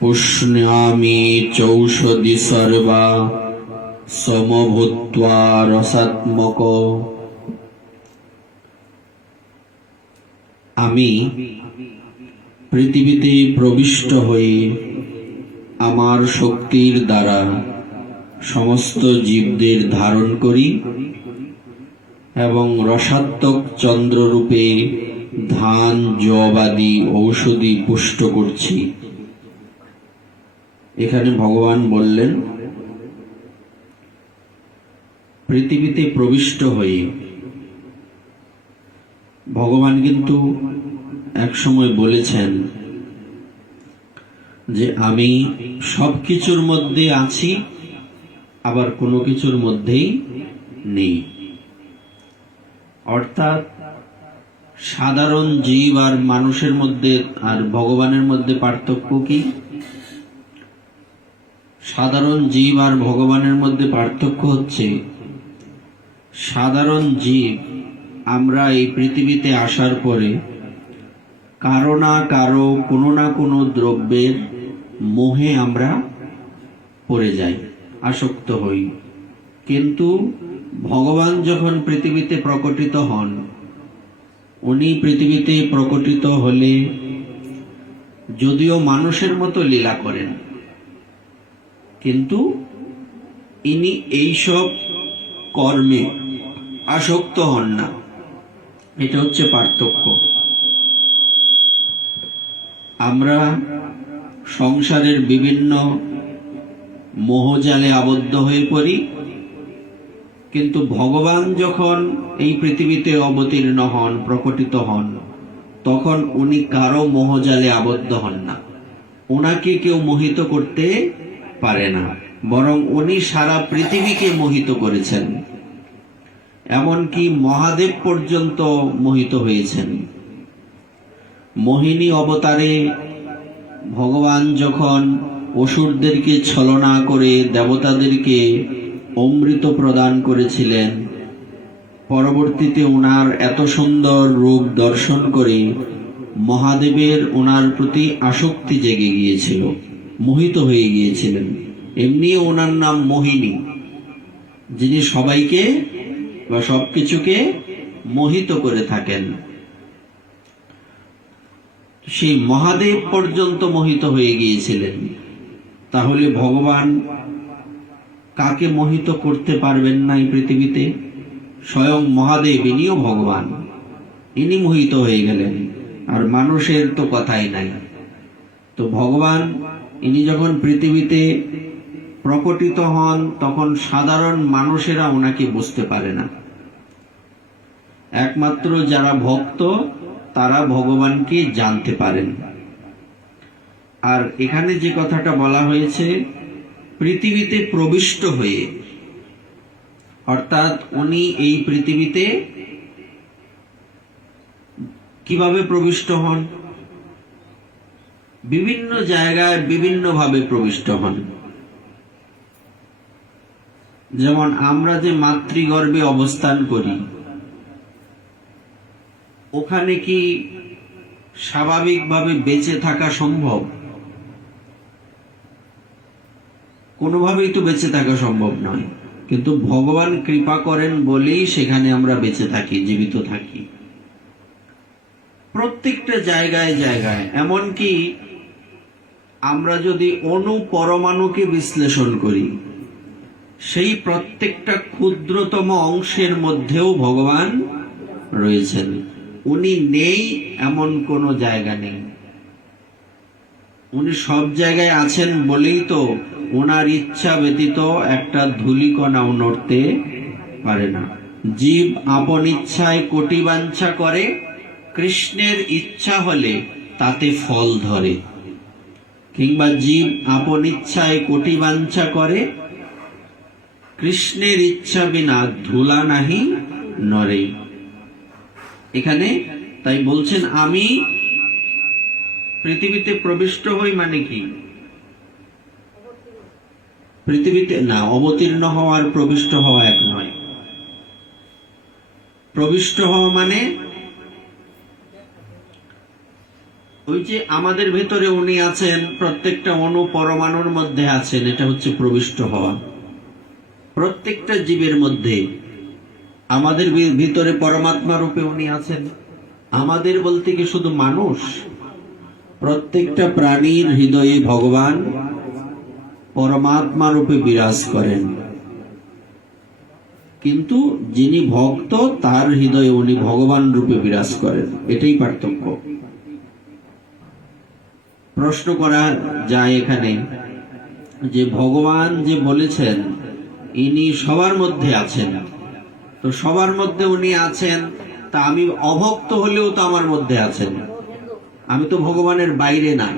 पुष्ण्यामि चौषधि सर्वा समभूत्वा रसात्मक। আমি পৃথিবীতে প্রবিষ্ট হয়ে আমার শক্তির দ্বারা সমস্ত জীবদের ধারণ করি এবং রসাত্মক চন্দ্ররূপে ধান যবাদি ঔষধি পুষ্ট করছি। এখানে ভগবান বললেন পৃথিবীতে প্রবিষ্ট হয়ে। ভগবান কিন্তু এক সময় বলেছেন যে আমি সবকিছুর মধ্যে আছি, আবার কোনো কিছুর মধ্যেই নেই। অর্থাৎ সাধারণ জীব আর মানুষের মধ্যে আর ভগবানের মধ্যে পার্থক্য কি? সাধারণ জীব আর ভগবানের মধ্যে পার্থক্য হচ্ছে, সাধারণ জীব আমরা এই পৃথিবীতে আসার পরে কারো না কারো কোনো না কোনো দ্রব্যের মোহে আমরা পড়ে যাই, আসক্ত হই। কিন্তু ভগবান যখন পৃথিবীতে প্রকটিত হন, উনি পৃথিবীতে প্রকটিত হলে যদিও মানুষের মতো লীলা করেন, কিন্তু ইনি এইসব কর্মে আসক্ত হন না। এটা হচ্ছে পার্থক্য। আমরা সংসারের বিভিন্ন মোহজালে আবদ্ধ হয়ে পড়ি, কিন্তু ভগবান যখন এই পৃথিবীতে অবতীর্ণ হন, প্রকটিত হন, তখন উনি কারো মোহজালে আবদ্ধ হন না। ওনাকে কেউ মোহিত করতে পারে না, বরং উনি সারা পৃথিবীকে মোহিত করেছেন। এমনকি মহাদেব পর্যন্ত মোহিত হয়েছেন। মোহিনী অবতারে ভগবান যখন অসুরদেরকে ছলনা করে দেবতাদেরকে অমৃত প্রদান করেছিলেন, পরবর্তীতে ওনার এত সুন্দর রূপ দর্শন করে মহাদেবের ওনার প্রতি আসক্তি জেগে গিয়েছিল, মোহিত হয়ে গিয়েছিলেন। এমনি ওনার নাম মোহিনী, যিনি সবাইকে বা সবকিছুকে মোহিত করে থাকেন। সেই মহাদেব পর্যন্ত মোহিত হয়ে গিয়েছিলেন। তাহলে ভগবান কাকে মোহিত করতে পারবেন না এই পৃথিবীতে? স্বয়ং মহাদেব, ইনিও ভগবান, ইনি মোহিত হয়ে গেলেন। আর মানুষের তো কথাই নাই। তো ভগবান ইনি যখন পৃথিবীতে প্রকটিত হন, তখন সাধারণ মানুষেরা ওনাকে বুঝতে পারে না। একমাত্র যারা ভক্ত তারা ভগবানকে জানতে পারেন। আর এখানে যে কথাটা বলা হয়েছে, পৃথিবীতে প্রবিষ্ট হয়ে, অর্থাৎ উনি এই পৃথিবীতে কিভাবে প্রবিষ্ট হন? বিভিন্ন জায়গায় বিভিন্ন ভাবে প্রবিষ্ট হন। যেমন আমরা যে মাতৃগর্ভে অবস্থান করি, ওখানে কি স্বাভাবিকভাবে বেঁচে থাকা সম্ভব? কোনোভাবেই তো বেঁচে থাকা সম্ভব নয়। কিন্তু ভগবান কৃপা করেন বলেই সেখানে আমরা বেঁচে থাকি, জীবিত থাকি। প্রত্যেকটা জায়গায় জায়গায়, এমনকি আমরা যদি অণু পরমাণুকে বিশ্লেষণ করি, সেই প্রত্যেকটা ক্ষুদ্রতম অংশের মধ্যেও ভগবান রয়েছেন। উনি নেই এমন কোনো জায়গা নেই। উনি সব জায়গায় আছেন বলেই তো ওনার ইচ্ছা ব্যতীত একটা ধূলিকণাও নড়তে পারে না। জীব আপন ইচ্ছায় কোটি বাঞ্ছা করে, কৃষ্ণের ইচ্ছা হলে তাতে ফল ধরে। কিংবা জীব আপন ইচ্ছায় কোটি বাঞ্ছা করে, কৃষ্ণের ইচ্ছা বিনা ধুলা নাহি নড়ে। এখানে তাই বলছেন আমি পৃথিবীতে প্রবিষ্ট হই, মানে কি? পৃথিবীতে না, অবতীর্ণ হওয়া আর প্রবিষ্ট হওয়া এক নয়। প্রবিষ্ট হওয়া মানে ওই যে আমাদের ভেতরে উনি আছেন, প্রত্যেকটা অণু পরমাণুর মধ্যে আছেন, এটা হচ্ছে প্রবিষ্ট হওয়া। প্রত্যেকটা জীবের মধ্যে আমাদের ভিতরে পরমাত্মা রূপে উনি আছেন। আমাদের বলতে কি শুধু মানুষ? প্রত্যেকটা প্রাণীর হৃদয়ে ভগবান পরমাত্মা রূপে বিরাজ করেন, কিন্তু যিনি ভক্ত তার হৃদয়ে উনি ভগবান রূপে বিরাজ করেন। এটাই পার্থক্য। প্রশ্ন করা যায় এখানে যে ভগবান যে বলেছেন ইনি সবার মধ্যে আছেন, তো সবার মধ্যে উনি আছেন, তা আমি অভক্ত হলেও তো আমার মধ্যে আছেন, আমি তো ভগবানের বাইরে না,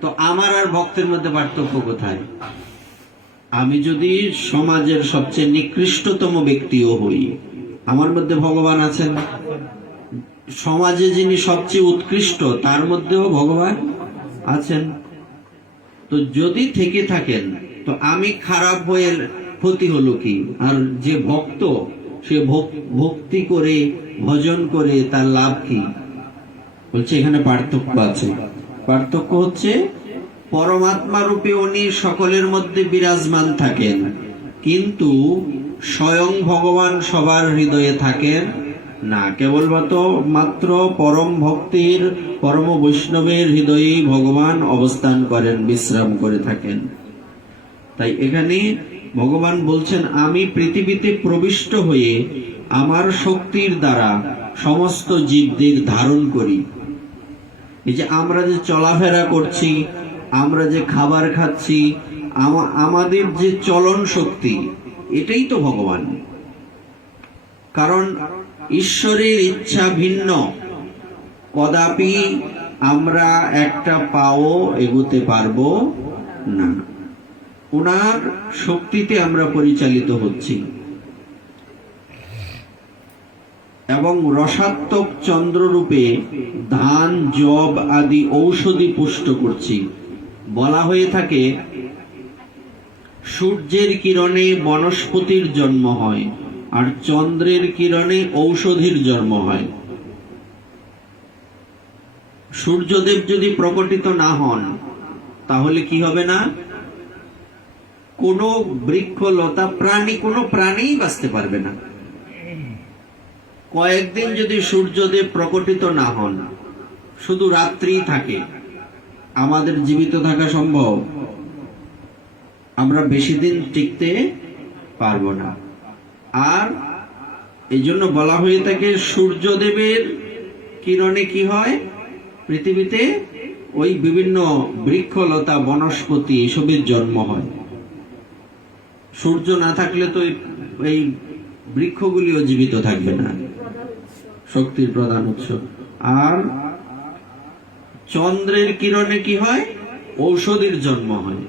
তো আমার আর ভক্তের মধ্যে পার্থক্য কোথায়? আমি যদি সমাজের সবচেয়ে নিকৃষ্টতম ব্যক্তিও হই, আমার মধ্যে ভগবান আছেন। সমাজে যিনি সবচেয়ে উৎকৃষ্ট তার মধ্যেও ভগবান আছেন। তো যদি থেকে থাকেন, তো আমি খারাপ হয়ে ক্ষতি হলো কি? আর যে ভক্ত সে ভক্তি করে ভজন করে তার লাভ কি? বলছে এখানে পার্থক্য আছে। পার্থক্য হচ্ছে পরমাত্মা রূপে উনি সকলের মধ্যে বিরাজমান থাকেন, কিন্তু স্বয়ং ভগবান সবার হৃদয়ে থাকেন না। মাত্র পরম ভক্তির পরম বৈষ্ণবের হৃদয়েই ভগবান অবস্থান করেন, বিশ্রাম করে থাকেন। তাই এখানে ভগবান বলছেন আমি পৃথিবীতে প্রবিষ্ট হয়ে আমার শক্তির দ্বারা সমস্ত জীবদের ধারণ করি। এই যে আমরা যে চলাফেরা করছি, আমরা যে খাবার খাচ্ছি, আমাদের যে চলন শক্তি, এটাই তো ভগবান। কারণ ঈশ্বরের ইচ্ছা ভিন্ন, কদাপি আমরা একটা পাও এগোতে পারবো না। ওনার শক্তিতে আমরা পরিচালিত হচ্ছি এবং রসাত্মক চন্দ্ররূপে ধান, যব আদি ঔষধি পুষ্ট করছি। বলা হয়ে থাকে সূর্যের কিরণে বনস্পতির জন্ম হয়, আর চন্দ্রের কিরণে ঔষধির জন্ম হয়। সূর্যদেব যদি প্রকটিত না হন তাহলে কি হবে না? কোনো বৃক্ষ লতা প্রাণী, কোনো প্রাণী বাঁচতে পারবে না। কয়েকদিন যদি সূর্যদেব প্রকটিত না হন, শুধু রাত্রি থাকে, আমাদের জীবিত থাকা সম্ভব? আমরা বেশি দিন টিকতে পারবো না। আর এই জন্য বলা হয়ে থাকে সূর্যদেবের কিরণে কি হয় পৃথিবীতে? ওই বিভিন্ন বৃক্ষলতা বনস্পতি এসবের জন্ম হয়। সূর্য না থাকলে তো এই বৃক্ষগুলিও জীবিত থাকবে না, শক্তির প্রধান উৎস। আর চন্দ্রের কিরণে কি হয়? ঔষধির জন্ম হয়।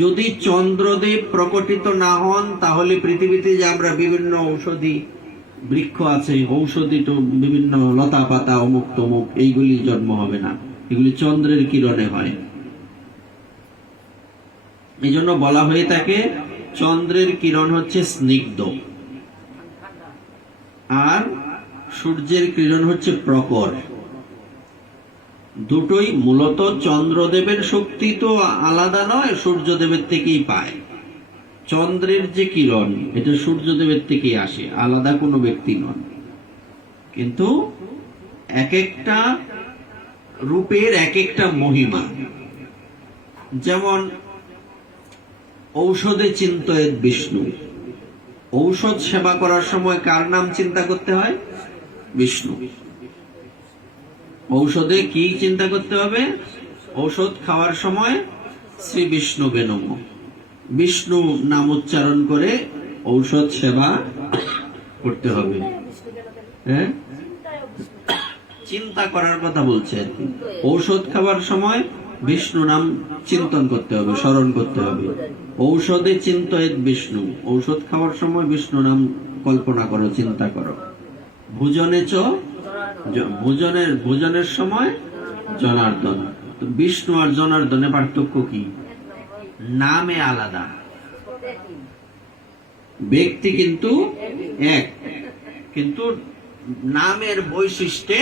যদি চন্দ্রদেব প্রকটিত না হন তাহলে পৃথিবীতে যে আমরা বিভিন্ন ঔষধি বৃক্ষ আছে, ঔষধি তো বিভিন্ন লতা পাতা অমুক তমুক, এইগুলি জন্ম হবে না, এগুলি চন্দ্রের কিরণে হয়। এই জন্য বলা হয়ে থাকে চন্দ্রের কিরণ হচ্ছে স্নিগ্ধ, আর সূর্যের কিরণ হচ্ছে প্রখর। দুটোই মূলত চন্দ্রদেবের শক্তি তো আলাদা নয়, সূর্যদেবের থেকেই পায়। চন্দ্রের যে কিরণ এটা সূর্যদেবের থেকেই আসে, আলাদা কোনো ব্যক্তি নন। কিন্তু এক একটা রূপের এক একটা মহিমা। যেমন ঔষধে চিন্তয়েৎ বিষ্ণু, ঔষধ সেবা করার সময় কার নাম চিন্তা করতে হয়? বিষ্ণু। ঔষধে কি চিন্তা করতে হবে? ঔষধ খাওয়ার সময় শ্রী বিষ্ণুবে নমঃ, বিষ্ণু নাম উচ্চারণ করে ঔষধ সেবা করতে হবে। হ্যাঁ, চিন্তা করার কথা বলছে। ঔষধ খাওয়ার সময় বিষ্ণু নাম চিন্তন করতে হবে, স্মরণ করতে হবে। ঔষধে চিন্তয়েৎ বিষ্ণু, ঔষধ খাওয়ার সময় বিষ্ণু নাম কল্পনা করো, চিন্তা করো। ভোজনে চ, ভোজনের সময় জনার্দন। তো বিষ্ণু আর জনার্দনে পার্থক্য কি? নামে আলাদা, ব্যক্তি কিন্তু এক, কিন্তু নামের বৈশিষ্ট্যে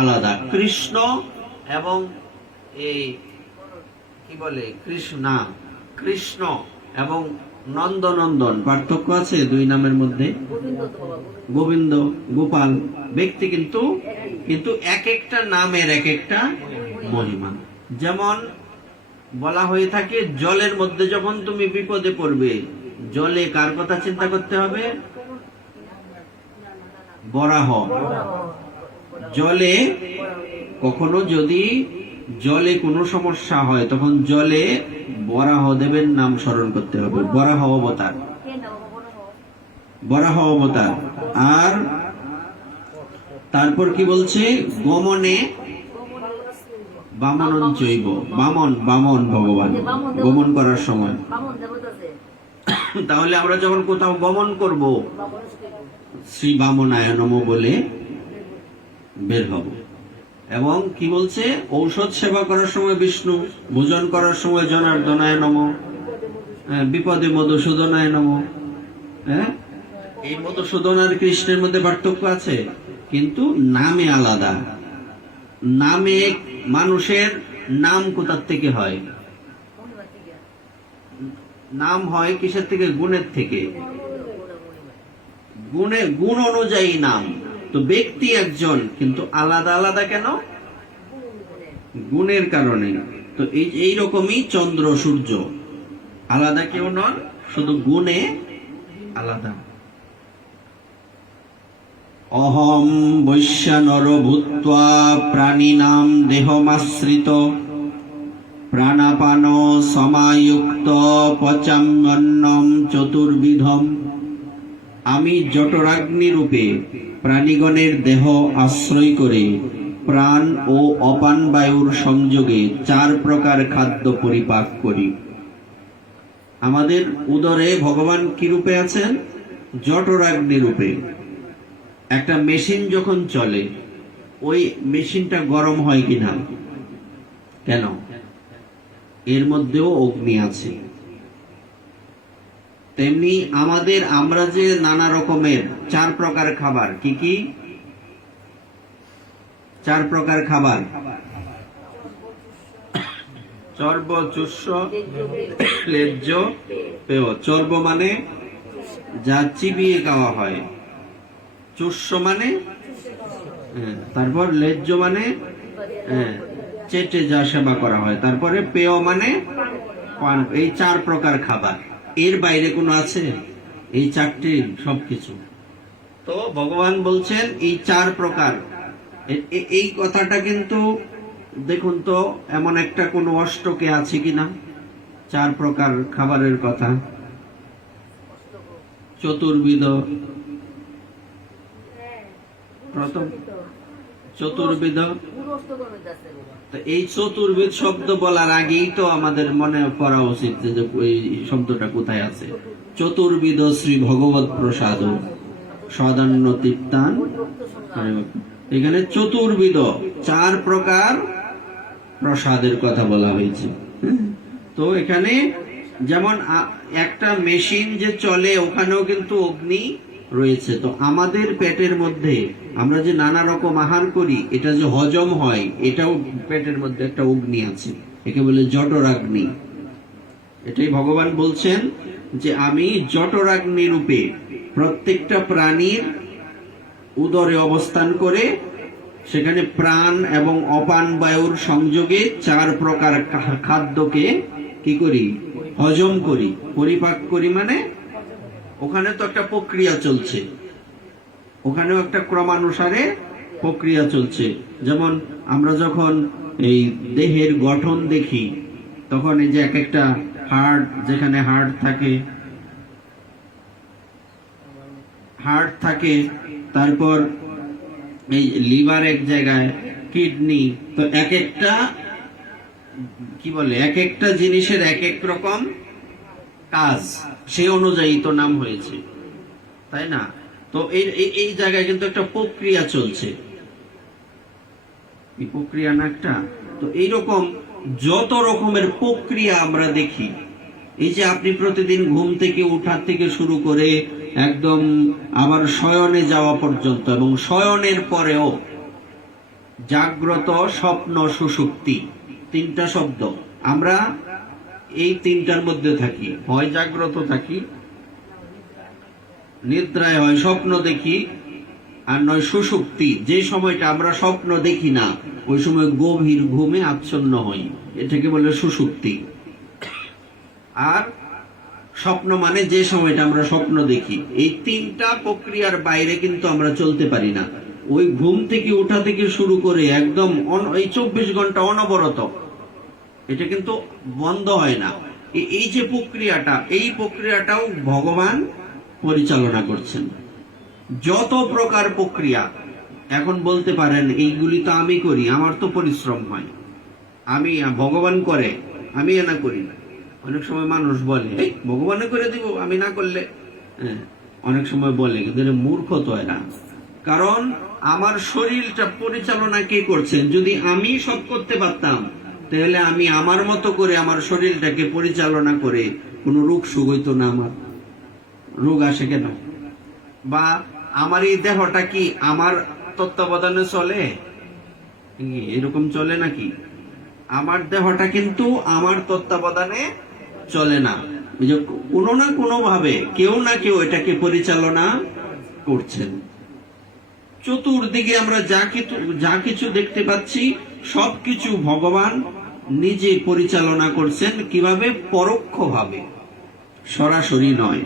আলাদা। কৃষ্ণ এবং এই কি বলে কৃষ্ণ এবং নন্দনন্দন, পার্থক্য আছে দুই নামের মধ্যে? গোবিন্দ, গোপাল, ব্যক্তি কিন্তু কিন্তু এক একটা নামের এক একটা মহিমা। যেমন বলা হয়ে থাকে, জলের মধ্যে যখন তুমি বিপদে পড়বে, জলে কার কথা চিন্তা করতে হবে? বরাহ। জলে কখনো যদি জলে কোনো সমস্যা হয়, তখন জলে বরাহ দেবের নাম স্মরণ করতে হবে। বরাহ অবতার, বরাহ অবতার। আর তারপর কি বলছে? গমনে বামনন চৈব, বামন ভগবান গমন করার সময়। তাহলে আমরা যখন কোথাও গমন করব, শ্রী বামনায় নম বলে বের হব। এবং কি বলছে? ঔষধ সেবা করার সময় বিষ্ণু, ভোজন করার সময় জনার্দনায় নম, বিপদে মধুসূদনায় নম। এই মধুসূদন আর কৃষ্ণের মধ্যে পার্থক্য আছে, কিন্তু নামে আলাদা। নামে মানুষের নাম কোথার থেকে হয়? নাম হয় কিসের থেকে? গুণের থেকে। গুণ অনুযায়ী নাম। তো ব্যক্তি একজন, কিন্তু আলাদা আলাদা কেন? গুণের কারণে। তো এই রকমই চন্দ্র সূর্য আলাদা কেউ নন, শুধু গুণে আলাদা। অহম বৈশ্যানর ভূত্বা প্রাণিনাম দেহমাশ্রিত প্রাণাপান সমায়ুক্ত পচাম্যন্নম চতুর্বিধম। আমি জঠরাগ্নি রূপে প্রাণীগণের দেহ আশ্রয় করে প্রাণ ও অপান বায়ুর সংযোগে 4 প্রকার খাদ্য পরিপাক করি। আমাদের উদরে ভগবান কি রূপে আছেন? জঠরাগ্নি রূপে। একটা মেশিন যখন চলে, ওই মেশিনটা গরম হয় কিনা? কেন? এর মধ্যেও অগ্নি আছে। তেমনি আমরা যে নানা রকমের 4 প্রকার খাবার, কি কি 4 প্রকার খাবার? চর্ব, চুষ্য, লেজ্জ, পেয়। চর্ব মানে যা চিবিয়ে খাওয়া হয়, চুষ্য মানে, তারপর লেজ্জ মানে চেটে যা সেবা করা হয়, তারপরে পেয় মানে পান। এই 4 প্রকার খাবার। এর বাইরে কোনো আছে? এই 4টি সবকিছু। তো ভগবান বলছেন এই 4 প্রকার। এই কথাটা কিন্তু দেখুন তো, এমন একটা কোন অষ্টকে আছে কিনা 4 প্রকার খাবারের কথা? চতুর্বিধ, প্রথম চতুর্বিধ। এই চতুর্বিধ শব্দ বলার আগেই তো আমাদের মনে করা উচিত যে এই শব্দটা কোথায় আছে। চতুর্বিধ শ্রী ভগবত প্রসাদ সদান্য তৃপ্তান। এখানে চতুর্বিধ 4 প্রকার প্রসাদের কথা বলা হয়েছে। তো এখানে যেমন একটা মেশিন যে চলে, ওখানেও কিন্তু অগ্নি রয়েছে। তো আমাদের পেটের মধ্যে আমরা যে নানা রকম আহার করি, এটা যে হজম হয়, এটাও পেটের মধ্যে একটা অগ্নি আছে, একে বলে জঠরাগ্নি। এটাই ভগবান বলছেন যে আমি জঠরাগ্নি রূপে প্রত্যেকটা প্রাণীর উদরে অবস্থান করে সেখানে প্রাণ এবং অপান বায়ুর সংযোগে 4 প্রকার খাদ্যকে কি করি? হজম করি, পরিপাক করি। মানে ওখানে তো একটা প্রক্রিয়া চলছে, ওখানেও একটা ক্রমানুসারে প্রক্রিয়া চলছে। যেমন আমরা যখন এই দেহের গঠন দেখি, তখন এই যে এক একটা হার্ট, যেখানে হার্ট থাকে, তারপর এই লিভার এক জায়গায়, কিডনি। তো এক একটা কি বলে, এক একটা জিনিসের এক এক রকম কাজ, সেই অনুযায়ী তো নাম হয়েছে, তাই না? তো এই জায়গায় কিন্তু একটা প্রক্রিয়া চলছে, এই প্রক্রিয়া না একটা। তো এইরকম যত রকমের প্রক্রিয়া আমরা দেখি, এই যে আপনি প্রতিদিন ঘুম থেকে ওঠার থেকে শুরু করে একদম আবার শয়নে যাওয়া পর্যন্ত, এবং শয়নের পরেও জাগ্রত, স্বপ্ন, সুষুপ্তি, তিনটা শব্দ। আমরা এই তিনটার মধ্যে থাকি, হয় জাগ্রত থাকি, নিদ্রায় হয় স্বপ্ন দেখি, আর নয় সুষুপ্তি, যে সময়টা আমরা স্বপ্ন দেখি না ওই সময় গভীর ঘুমে আচ্ছন্ন হই, এটাকে বলে সুষুপ্তি। আর স্বপ্ন মানে যে সময়টা আমরা স্বপ্ন দেখি। এই তিনটা প্রক্রিয়ার বাইরে কিন্তু আমরা চলতে পারি না। ওই ঘুম থেকে ওঠা থেকে শুরু করে একদম এই 24 ঘন্টা অনবরত, এটা কিন্তু বন্ধ হয় না। এই যে প্রক্রিয়াটা, এই প্রক্রিয়াটাও ভগবান পরিচালনা করছেন। যত প্রকার প্রক্রিয়া, এখন বলতে পারেন এইগুলি তো আমি করি, আমার তো পরিশ্রম হয়, আমি ভগবান করে, আমি না করি। অনেক সময় মানুষ বলে ভগবানে করে দিব, আমি না করলে। অনেক সময় বলে, কিন্তু মূর্খ তো এরা। কারণ আমার শরীরটা পরিচালনা কে করছেন? যদি আমি সব করতে পারতাম তাহলে আমি আমার মতো করে আমার শরীরটাকে পরিচালনা করে কোনো রোগ সুখ হইতো না। আমার রোগ আসে কেন? বা আমার এই দেহটা কি আমার তত্ত্বাবধানে চলে? এরকম চলে নাকি? আমার দেহটা কিন্তু আমার তত্ত্বাবধানে চলে না। কোনো না কোনো ভাবে কেউ না কেউ এটাকে পরিচালনা করছেন। চতুর্দিকে আমরা যা কিছু দেখতে পাচ্ছি সবকিছু ভগবান নিজে পরিচালনা করছেন। কিভাবে? পরোক্ষভাবে, সরাসরি নয়।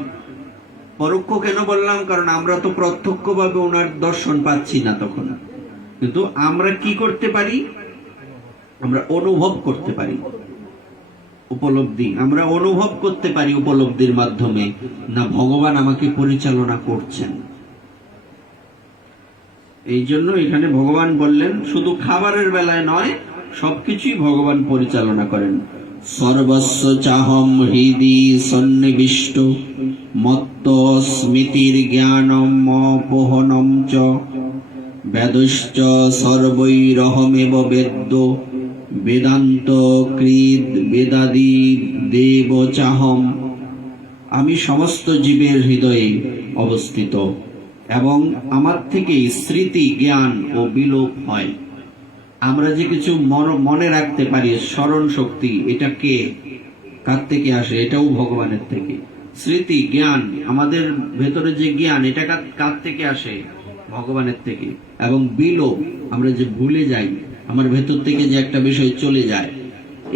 পরোক্ষ কেন বললাম? কারণ আমরা তো প্রত্যক্ষভাবে ওনার দর্শন পাচ্ছি না তখন, কিন্তু আমরা কি করতে পারি? আমরা অনুভব করতে পারি, উপলব্ধি আমরা অনুভব করতে পারি উপলব্ধির মাধ্যমে, না ভগবান আমাকে পরিচালনা করছেন। এই জন্য এখানে ভগবান বললেন শুধু খাবারের বেলায় নয়, সবকিছুই ভগবান পরিচালনা করেন। সর্বস্ব চাহম হৃদি সন্নিবিষ্ট মত্ত স্মৃতির জ্ঞানম অপহনম চ বেদশ্চ সর্বৈরহমেব বেদ্য বেদান্ত কৃদ বেদাদি দেব চাহম। আমি সমস্ত জীবের হৃদয়ে অবস্থিত এবং আমার থেকে স্মৃতি, জ্ঞান ও বিলোপ হয়। আমরা যে কিছু মনে রাখতে পারি, স্মরণ শক্তি, এটা কে, কার থেকে আসে? এটাও ভগবানের থেকে। স্মৃতি, জ্ঞান, আমাদের ভেতরে যে জ্ঞান, এটা কার থেকে আসে? ভগবানের থেকে। এবং বিলোপ, আমরা যে ভুলে যাই, আমার ভেতর থেকে যে একটা বিষয় চলে যায়।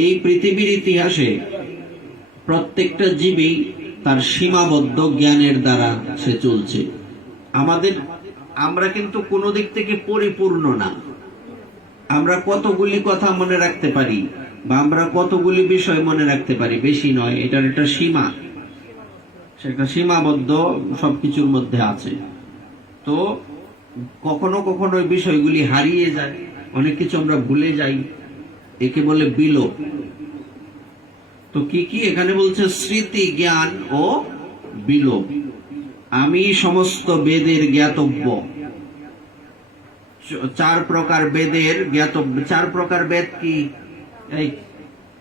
এই পৃথিবীর ইতিহাসে প্রত্যেকটা জীবই তার সীমাবদ্ধ জ্ঞানের দ্বারা সে চলছে। আমরা কিন্তু কোনো দিক থেকে পরিপূর্ণ না। আমরা কতগুলি কথা মনে রাখতে পারি বা আমরা কতগুলি বিষয় মনে রাখতে পারি, বেশি নয়। এটার একটা সীমা, সেটা সীমাবদ্ধ সবকিছুর মধ্যে আছে। তো কখনো কখনো ওই বিষয়গুলি হারিয়ে যায়, অনেক কিছু আমরা ভুলে যাই, একে বলে বিলোপ। তো কি কি এখানে বলছে? স্মৃতি, জ্ঞান ও বিলোপ। আমি সমস্ত বেদের জ্ঞাতব্য। 4 প্রকার বেদের জ্ঞাতব্য। 4 প্রকার বেদ কি? এই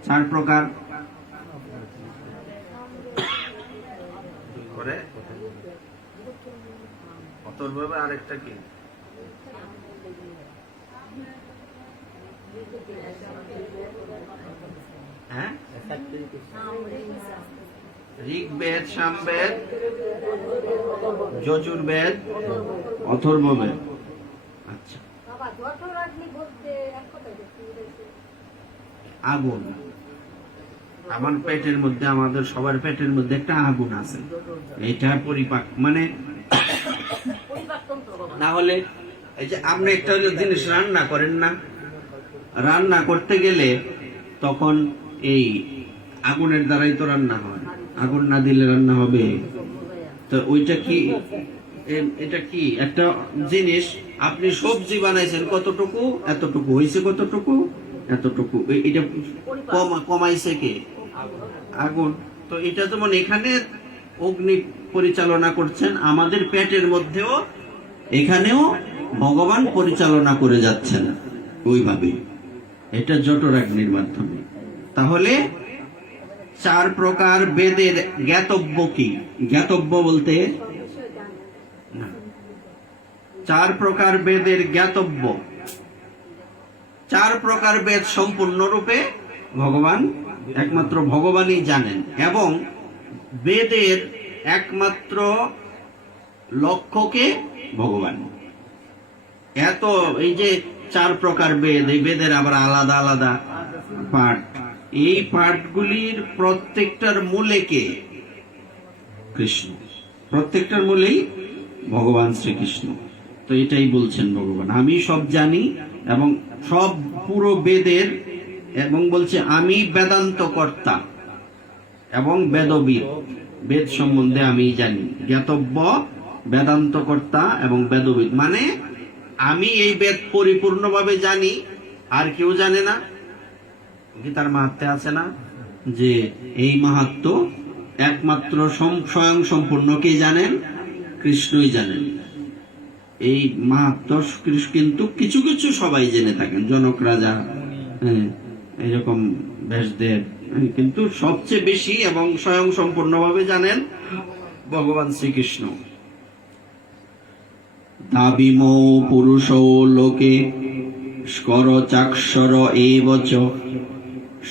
4 প্রকার করে অতর্ববে আরেকটা কি? হ্যাঁ, ঋগ্বেদ, সামবেদ, যজুর্বেদ, অথর্ববেদ। আচ্ছা, আগুন। আমার পেটের মধ্যে, আমাদের সবার পেটের মধ্যে একটা আগুন আছে। এটা পরিপাক মানে না হলে, এই যে আপনি একটা জিনিস রান্না করেন না, রান্না করতে গেলে তখন এই আগুনের দ্বারাই তো রান্না হয়। আগুন না দিলে রান্না হবে? তো ওইটা কি, এটা কি একটা জিনিস? আপনি সবজি বানাইছেন কতটুকু, এতটুকু হয়েছে, কতটুকু, এতটুকু। এটা কমাইছে কে? আগুন। তো এটা যেমন এখানে অগ্নি পরিচালনা করছেন, আমাদের পেটের মধ্যেও এখানেও ভগবান পরিচালনা করে যাচ্ছেন ওইভাবে। এটা জঠরাগ্নির মাধ্যমে। তাহলে 4 প্রকার বেদের জ্ঞাতব্য কি? জ্ঞাতব্য বলতে 4 প্রকার বেদের জ্ঞাতব্য। চার প্রকার বেদ সম্পূর্ণরূপে ভগবান, একমাত্র ভগবানই জানেন, এবং বেদের একমাত্র লক্ষ্যকে ভগবান। এত এই যে চার প্রকার বেদ, এই বেদের আবার আলাদা আলাদা পাঠ, এই পাঠগুলির প্রত্যেকটার মূলে কে? কৃষ্ণ। প্রত্যেকটার মূলেই ভগবান শ্রীকৃষ্ণ। তো এটাই বলছেন ভগবান, আমি সব জানি এবং সব পুরো বেদের, এবং বলছে আমি বেদান্ত কর্তা এবং বেদবিদ, বেদ সম্বন্ধে আমি জানি, জ্ঞাতব্য বেদান্ত কর্তা এবং বেদবিদ, মানে আমি এই বেদ পরিপূর্ণভাবে জানি, আর কেউ জানে না। গীতার মাহাত্ম্যে আছে না যে এই মাহাত্ম্য একমাত্র স্বয়ং সম্পূর্ণ কে জানেন? কৃষ্ণই জানেন। এই মাহাত্ম্য কিন্তু কিছু কিছু সবাই জেনে থাকেন, জনক রাজা, এরকম ব্যাসদেব, কিন্তু সবচেয়ে বেশি এবং স্বয়ং সম্পূর্ণভাবে জানেন ভগবান শ্রীকৃষ্ণ। দাবিমো পুরুষ লোকে স্কর চাক্ষর এবচ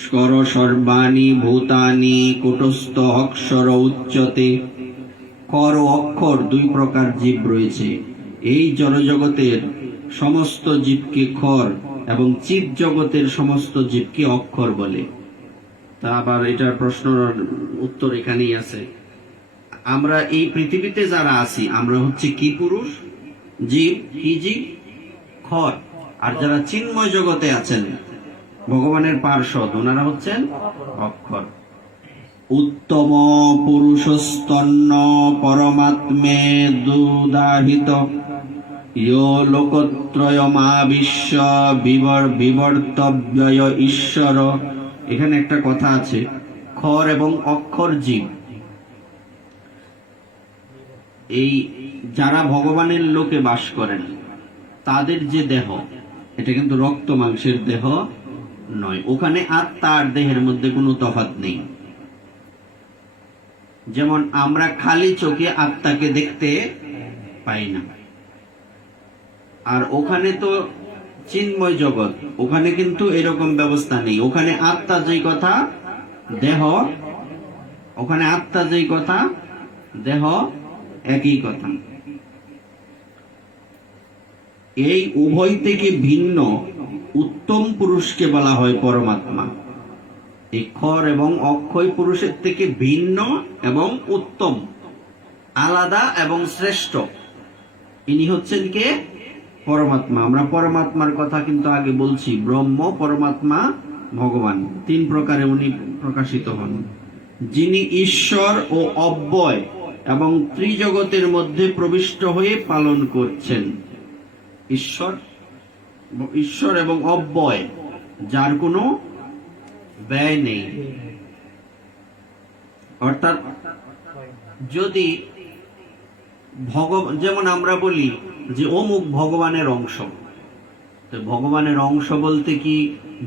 স্কর সর্বাণি ভূতানি কুটস্থ অক্ষর উচ্চতে। কর ও অক্ষর দুই প্রকার জীব রয়েছে। এই জড়জগতের সমস্ত জীবকে খর এবং চিৎ জগতের সমস্ত জীবকে অক্ষর বলে। তা আবার এটার প্রশ্নের উত্তর এখানেই আছে। আমরা এই পৃথিবীতে যারা আছি, আমরা হচ্ছে কি পুরুষ? জীব। কি জীব? খর। আর যারা চিন্ময় জগতে আছেন, ভগবানের পার্ষদ, ওনারা হচ্ছেন অক্ষর। উত্তম পুরুষস্তন্ন পরমাত্মে দুদাহিত ইয়ো লোকত্রয়মাবিশ্ব বিবর্তব্যয় ঈশ্বর। এখানে একটা কথা আছে, খর এবং অক্ষর জীব, এই যারা ভগবানের লোকে বাস করেন তাদের যে দেহ, এটা কিন্তু রক্ত মাংসের দেহ নয়। ওখানে আত্মা আর দেহের মধ্যে কোনো তফাৎ নেই। যেমন আমরা খালি চোখে আত্মাকে দেখতে পাই না, আর ওখানে তো চিন্ময় জগৎ, ওখানে কিন্তু এরকম ব্যবস্থা নেই। ওখানে আত্মা যেই কথা, দেহ, ওখানে আত্মা যেই কথা, দেহ একই কথা। এই উভয় থেকে ভিন্ন উত্তম পুরুষকে বলা হয় পরমাত্মা। এই খর এবং অক্ষয় পুরুষের থেকে ভিন্ন এবং উত্তম, আলাদা এবং শ্রেষ্ঠ, ইনি হচ্ছেন কে? পরমাত্মা। আমরা পরমাত্মার কথা কিন্তু আগে বলছি, ব্রহ্ম, পরমাত্মা, ভগবান, তিন প্রকারে উনি প্রকাশিত হন, যিনি ঈশ্বর ও অব্যয় এবং ত্রিজগতের মধ্যে প্রবিষ্ট হয়ে পালন করছেন। ঈশ্বর এবং অব্যয়, যার কোনো ব্যয় নেই। অর্থাৎ যদি যেমন আমরা বলি যে অমুক ভগবানের অংশ, তো ভগবানের অংশ বলতে কি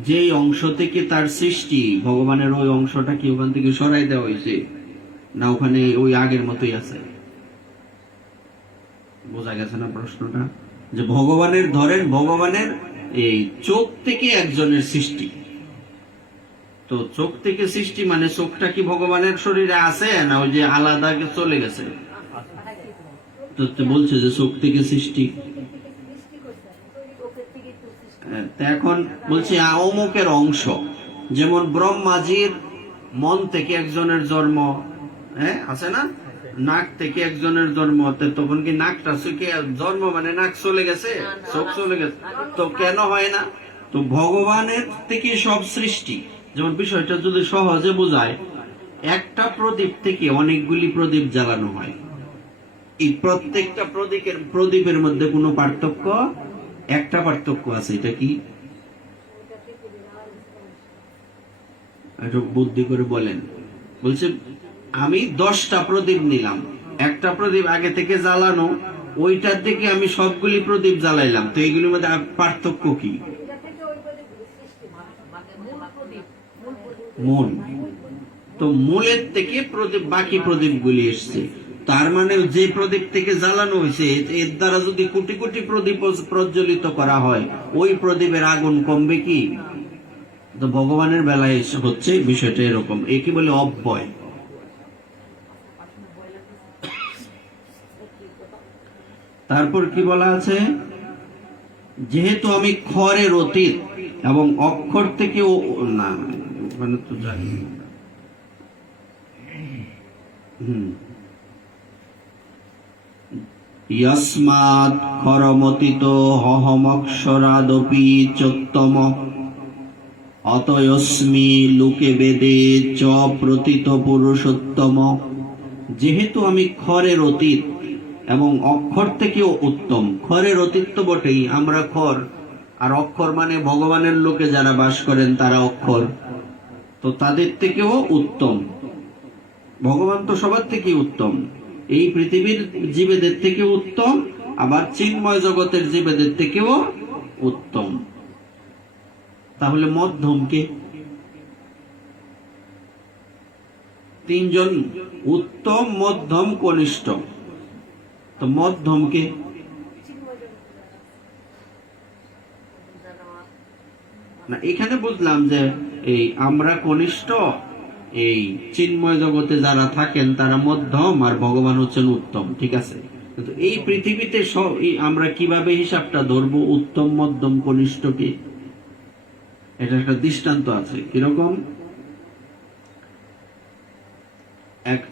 যেই অংশ থেকে তার সৃষ্টি, ভগবানের ওই অংশটা কি ওখান থেকে সরাই দেওয়া হয়েছে, না ওখানে ওই আগের মতোই আছে? বোঝা গেছে না প্রশ্নটা? যে ভগবানের, ধরেন ভগবানের এই চোখ থেকে একজনের সৃষ্টি, তো চোখ থেকে সৃষ্টি মানে চোখটা কি ভগবানের শরীরে আছে, না ওই যে আলাদা চলে গেছে? তো বলছে যে চোখ থেকে সৃষ্টি। এখন বলছি অমুকের অংশ, যেমন ব্রহ্মাজির মন থেকে একজনের জন্ম, আছে না? নাক থেকে একজনের জন্ম, তখন কি নাকটা শুকে জন্ম মানে নাক চলে গেছে, চোখ চলে গেছে? তো কেন হয় না? তো ভগবানের থেকে সব সৃষ্টি। যেমন বিষয়টা যদি সহজে বোঝায়, একটা প্রদীপ থেকে অনেকগুলি প্রদীপ জ্বালানো হয়। এই প্রত্যেকটা প্রদীপের মধ্যে কোনো পার্থক্য, একটা পার্থক্য আছে। এটা কি? একটু বুদ্ধি করে বলেন। বলছে আমি 10টা প্রদীপ নিলাম, একটা প্রদীপ আগে থেকে জ্বালানো, ওইটার থেকে আমি সবগুলি প্রদীপ জ্বালাইলাম, তো এইগুলির মধ্যে পার্থক্য কি? মূল। তো মূলের থেকে প্রদীপ, বাকি প্রদীপ গুলি এসছে। তার মানে যে প্রদীপ থেকে জ্বালানো হয়েছে এর দ্বারা যদি কোটি কোটি প্রদীপ প্রজ্বলিত করা হয়, ওই প্রদীপের আগুন কমবে কি? তো ভগবানের বেলায় হচ্ছে বিষয়টা এরকম। একে বলে অব্যয়। তারপর কি বলা আছে? যেহেতু আমি ক্ষরের অতীত এবং অক্ষর থেকে না, মানে তো জানি যস্মাৎ ক্ষরমতীত হহমক্ষরাদপি চোত্তম অতয়স্মি লোকে বেদে চ প্রতীত পুরুষোত্তম। যেহেতু আমি ক্ষরের অতীত এবং অক্ষর থেকেও উত্তম। ক্ষরের অতীত তো বটেই, আমরা ক্ষর, আর অক্ষর মানে ভগবানের লোকে যারা বাস করেন তারা অক্ষর, তো তাদের থেকেও উত্তম। ভগবান তো সবার থেকে উত্তম, এই পৃথিবীর জীবেদের থেকে উত্তম, আবার চিন্ময় জগতের জীবেদের থেকেও উত্তম। তাহলে মধ্যম কে? তিনজন, উত্তম, মধ্যম, কনিষ্ঠ। তো মধ্যম কে? না, এখানে বুঝলাম যে এই আমরা কনিষ্ঠ, এই চিন্ময় জগতে যারা থাকেন তারা মধ্যম, আর ভগবান হচ্ছেন উত্তম। ঠিক আছে, কিন্তু এই পৃথিবীতে সব আমরা কিভাবে হিসাবটা ধরবো উত্তম, মধ্যম, কনিষ্ঠকে? এটা একটা দৃষ্টান্ত আছে। কিরকম?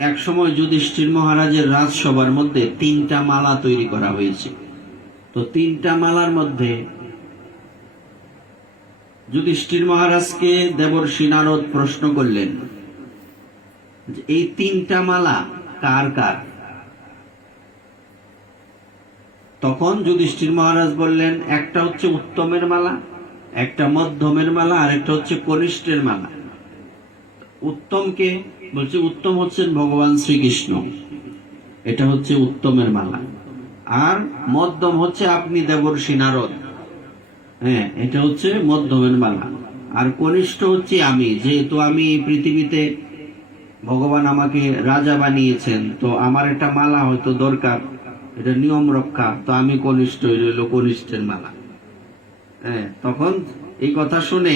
এক সময় যুধিষ্ঠির মহারাজের রাজসভার মধ্যে 3টা মালা তৈরি করা হয়েছে। তো 3টা মালার মধ্যে যুধিষ্ঠির মহারাজকে দেবর্ষি নারদ প্রশ্ন করলেন যে এই 3টা মালা কার কার? তখন যুধিষ্ঠির মহারাজ বললেন, একটা হচ্ছে উত্তমের মালা, একটা মধ্যমের মালা, আর একটা হচ্ছে কনিষ্ঠের মালা। উত্তম কে? বলছে উত্তম হচ্ছেন ভগবান শ্রীকৃষ্ণ, এটা হচ্ছে উত্তমের মালা। আর মধ্যম হচ্ছে আপনি দেবর্ষি নারদ, হ্যাঁ, এটা হচ্ছে মধ্যমের মালা। আর কনিষ্ঠ হচ্ছে আমি, যেহেতু আমি এই পৃথিবীতে ভগবান আমাকে রাজা বানিয়েছেন, তো আমার একটা মালা হয়তো দরকার, এটা নিয়ম রক্ষা, তো আমি কনিষ্ঠ, হইল কনিষ্ঠের মালা। হ্যাঁ, তখন এই কথা শুনে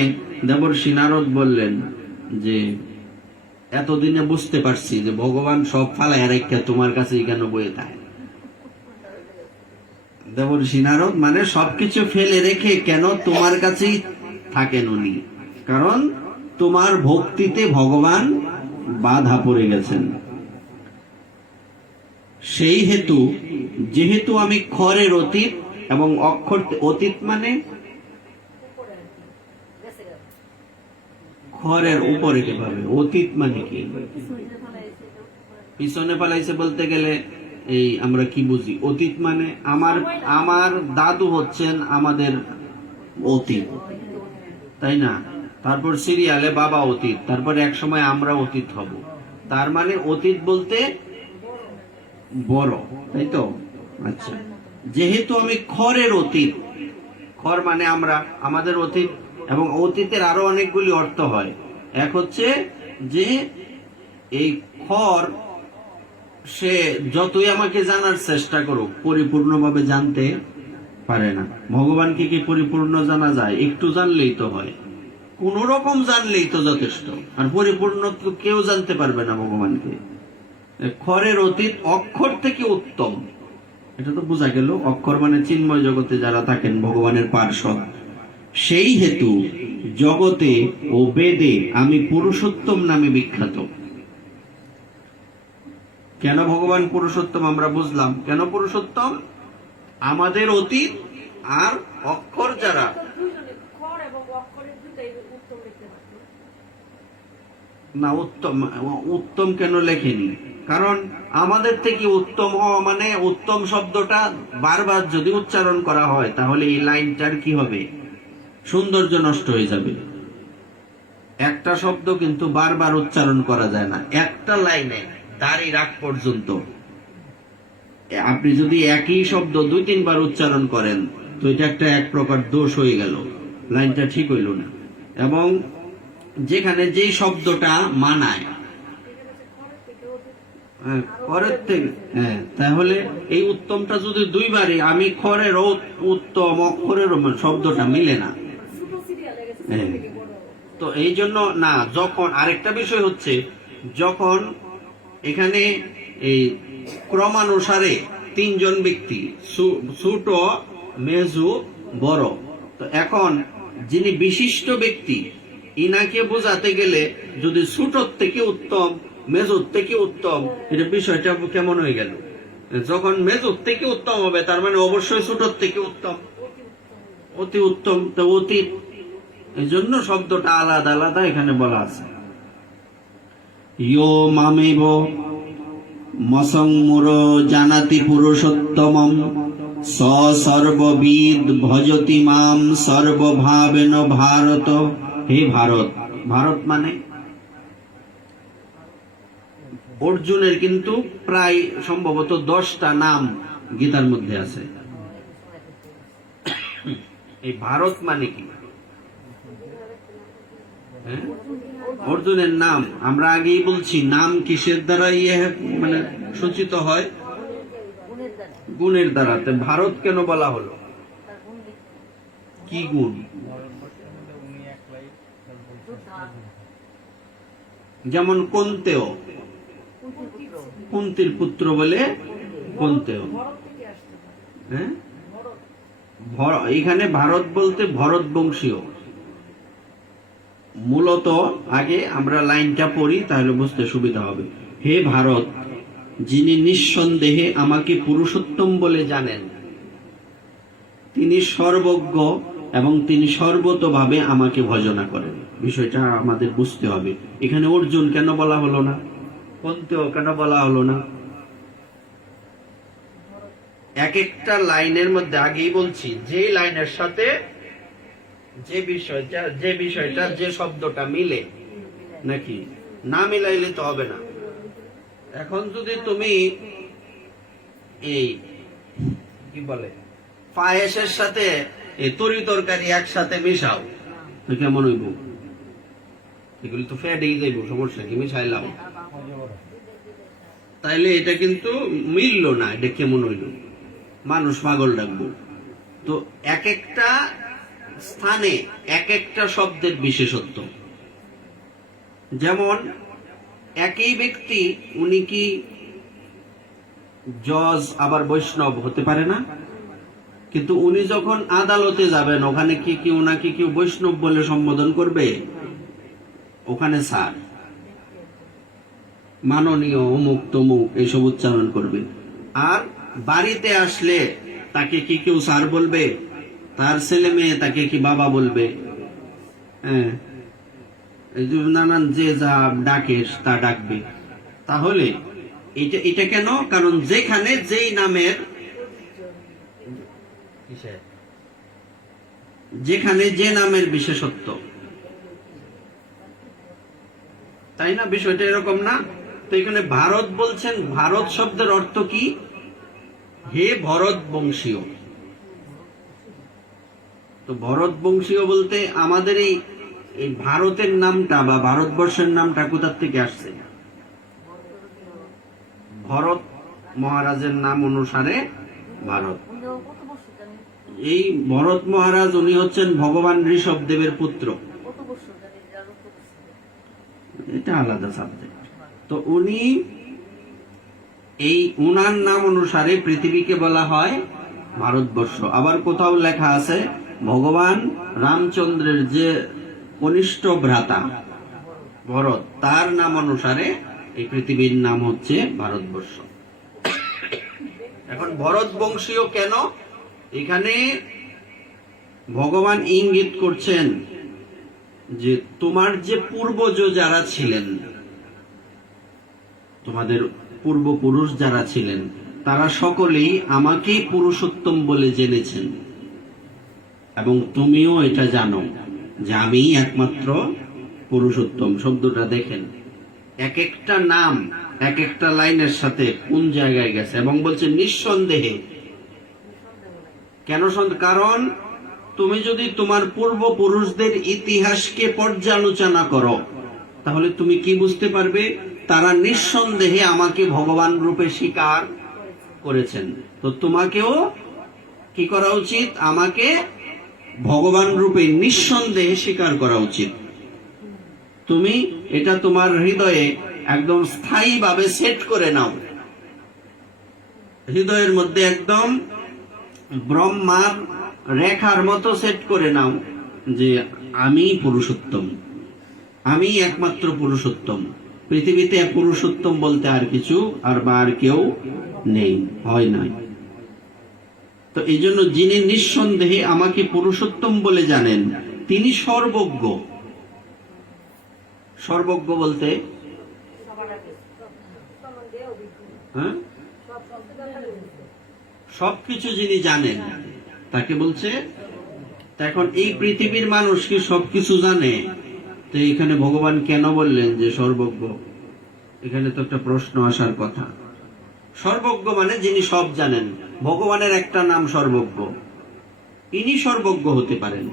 দেবর্ষি নারদ বললেন যে এতদিনে বুঝতে পারছি যে ভগবান সব ফালায় রেখে তোমার কাছেই কেন বয়ে থাকে। দেবর্ষি নারদ মানে সবকিছু ফেলে রেখে কেন তোমার কাছেই থাকেন উনি, কারণ তোমার ভক্তিতে ভগবান বাধা পড়ে গেছেন। সেই হেতু যেহেতু আমি ক্ষরের অতীত এবং অক্ষর, অতীত মানে খরের উপরে কিভাবে, অতীত মানে কি? পিছনে পালাইছে বলতে গেলে এই আমরা কি বুঝি? অতীত মানে আমার দাদু হচ্ছেন আমাদের অতীত, তাই না? তারপর সিরিয়ালে বাবা অতীত, তারপর এক সময় আমরা অতীত হব। তার মানে অতীত বলতে বড়, তাই তো? আচ্ছা, যেহেতু আমি খরের অতীত, খর মানে আমরা, আমাদের অতীত, এবং অতীতের আরো অনেকগুলি অর্থ হয়। এক হচ্ছে যে এই খর, সে যতই আমাকে জানার চেষ্টা করুক পরিপূর্ণভাবে জানতে পারে না। ভগবানকে কি পরিপূর্ণ জানা যায়? একটু জানলেই তো হয়, কোন রকম জানলেই তো যথেষ্ট। আর পরিপূর্ণ কেউ জানতে পারবে না ভগবানকে। খরের অতীত অক্ষর থেকে উত্তম, এটা তো বোঝা গেল। অক্ষর মানে চিন্ময় জগতে যারা থাকেন ভগবানের পার্শ্বদ। সেই হেতু জগতে ও বেদে আমি পুরুষোত্তম নামে বিখ্যাত। কেন ভগবান পুরুষোত্তম আমরা বুঝলাম। কেন পুরুষোত্তম? আমাদের অতীত আর অক্ষর যারা, না উত্তম, উত্তম কেন লেখেনি? কারণ আমাদের থেকে উত্তম হওয়া মানে, উত্তম শব্দটা বারবার যদি উচ্চারণ করা হয় তাহলে এই লাইনটার কি হবে? সৌন্দর্য নষ্ট হয়ে যাবে। একটা শব্দ কিন্তু বারবার উচ্চারণ করা যায় না। একটা লাইনে দাড়ি রাখ পর্যন্ত আপনি যদি একই শব্দ 2-3 বার উচ্চারণ করেন তো এটা একটা এক প্রকার দোষ হয়ে গেল, লাইনটা ঠিক হইল না। এবং যেখানে যেই শব্দটা মানায়, খরের থেকে, তাহলে এই উত্তমটা যদি দুইবারই, আমি খরের উত্তম অক্ষরের শব্দটা মিলে না। তো এই জন্য না, যখন আরেকটা বিষয় হচ্ছে, যখন এখানে এই ক্রমানুসারে তিনজন ব্যক্তি, ছোট, মেজু, বড়, তো এখন যিনি বিশিষ্ট ব্যক্তি ইনাকে বোঝাতে গেলে যদি ছোটর থেকে উত্তম, মেজর থেকে উত্তম, এটা বিষয়টা কেমন হয়ে গেল? যখন মেজর থেকে উত্তম হবে তার মানে অবশ্যই ছোটর থেকে উত্তম, অতি উত্তম, তো অতীত, এই জন্য শব্দটা আলাদা আলাদা এখানে বলা আছে। ইয়ো মামেব মসংমুর জানাতি পুরুষোত্তমম স সর্ববিদ ভজতি মাম সর্বভাবেন ভারত। হে ভারত, ভারত মানে অর্জুনের কিন্তু প্রায় সম্ভবত 10টা নাম গীতার মধ্যে আছে। এই ভারত মানে কি? অর্জুনের নাম আমরা আগেই বলছি, নাম কিসের দ্বারা মানে সূচিত হয়? গুণের দ্বারা। ভারত কেন বলা হলো? কি গুণ? যেমন কুন্তেও, কুন্তির পুত্র বলে কুন্তেও। এখানে ভারত বলতে ভরত বংশীয়। মূলত আগে আমরা লাইনটা পড়ি, তাহলে বুঝতে সুবিধা হবে। হে ভারত, যিনি নিঃসন্দেহে আমাকে পুরুষোত্তম বলে জানেন, তিনি সর্বজ্ঞ এবং তিনি সর্বতভাবে আমাকে ভজনা করেন। বিষয়টা আমাদের বুঝতে হবে। এখানে অর্জুন কেন বলা হলো না? কুন্তেও কেন বলা হলো না? এক একটা লাইনের মধ্যে আগেই বলছি, যে লাইনের সাথে যে বিষয়টা যে শব্দটা মিলে, নাকি না মিলাইলে তো হবে না। এখন যদি তুমি এই কি বলে পায়েসের সাথে এই তরি তরকারি একসাথে মিশাও, তো কেমন হইব? এগুলি তো ফেটেই যাইব, সমস্যা কি? মিশাইলাম, তাইলে এটা কিন্তু মিলল না, এটা কেমন হইল? মানুষ পাগল ডাকবো। তো এক একটা স্থানে এক একটা শব্দের বিশেষত্ব। যেমন একই ব্যক্তি, উনি কি জজ আবার বৈষ্ণব হতে পারে না? কিন্তু উনি যখন আদালতে যাবেন, ওখানে কি ওনাকে কেউ বৈষ্ণব বলে সম্বোধন করবে? ওখানে স্যার, মাননীয়, অমুক তমুক এইসব উচ্চারণ করবে। আর বাড়িতে আসলে তাকে কি কেউ স্যার বলবে? তার ছেলে মেয়ে তাকে কি বাবা বলবে? হ্যাঁ, নানান যে যা ডাকে তা ডাকবে। তাহলে এটা কেন? কারণ যেখানে যেই নামের, যেখানে যে নামের বিশেষত্ব, তাই না? বিষয়টা এরকম না? তো এখানে ভারত বলছেন, ভারত শব্দের অর্থ কি? হে ভরত বংশীয়। তো ভরত বংশীয় বলতে আমাদের এই ভারতের নামটা বা ভারতবর্ষের নামটা কোথা থেকে আসছে? ভরত মহারাজের নাম অনুসারে ভারত। এই ভরত মহারাজ, উনি হচ্ছেন ভগবান ঋষভদেবের পুত্র। এটা আলাদা সাবজেক্ট। তো উনি, এই উনার নাম অনুসারে পৃথিবীকে বলা হয় ভারতবর্ষ। আবার কোথাও লেখা আছে ভগবান রামচন্দ্রের যে কনিষ্ঠ ভ্রাতা ভরত, তার নাম অনুসারে এই পৃথিবীর নাম হচ্ছে ভারতবর্ষ। এখন ভরত বংশীয় কেন? এখানে ভগবান ইঙ্গিত করছেন যে তোমার যে পূর্বজ যারা ছিলেন, তোমাদের পূর্বপুরুষ যারা ছিলেন, তারা সকলেই আমাকেই পুরুষোত্তম বলে জেনেছেন, এবং তুমিও এটা জানো যে আমি একমাত্র পুরুষোত্তম। শব্দটা দেখেন, এক একটা নাম এক একটা লাইনের সাথে কোন জায়গায় গেছে, এবং বলছে নিঃসন্দেহে। কেন? কারণ তুমি যদি তোমার পূর্বপুরুষদের ইতিহাসকে পর্যালোচনা করো, তাহলে তুমি কি বুঝতে পারবে? তারা নিঃসন্দেহে আমাকে ভগবান রূপে স্বীকার করেছেন। তো তোমাকেও কি করা উচিত? আমাকে ভগবান রূপে নিঃসন্দেহে স্বীকার করা উচিত। তুমি এটা তোমার হৃদয়ে একদম স্থায়ীভাবে সেট করে নাও, হৃদয়ের মধ্যে একদম ব্রহ্মার রেখার মতো সেট করে নাও যে আমি পুরুষোত্তম, আমি একমাত্র পুরুষোত্তম। পৃথিবীতে পুরুষোত্তম বলতে আর কিছু আর কেউ নেই, হয় নাই। তো এই জন্য যিনি নিঃসন্দেহে আমাকে পুরুষোত্তম বলে জানেন, তিনি সর্বজ্ঞ। সর্বজ্ঞ বলতে সবকিছু যিনি জানেন তাকে বলছে। এখন এই পৃথিবীর মানুষ কি সবকিছু জানে? তো এখানে ভগবান কেন বললেন যে সর্বজ্ঞ? এখানে তো একটা প্রশ্ন আসার কথা। সর্বজ্ঞ মানে যিনি সব জানেন। ভগবানের একটা নাম সর্বজ্ঞ, ইনি সর্বজ্ঞ হতে পারেন।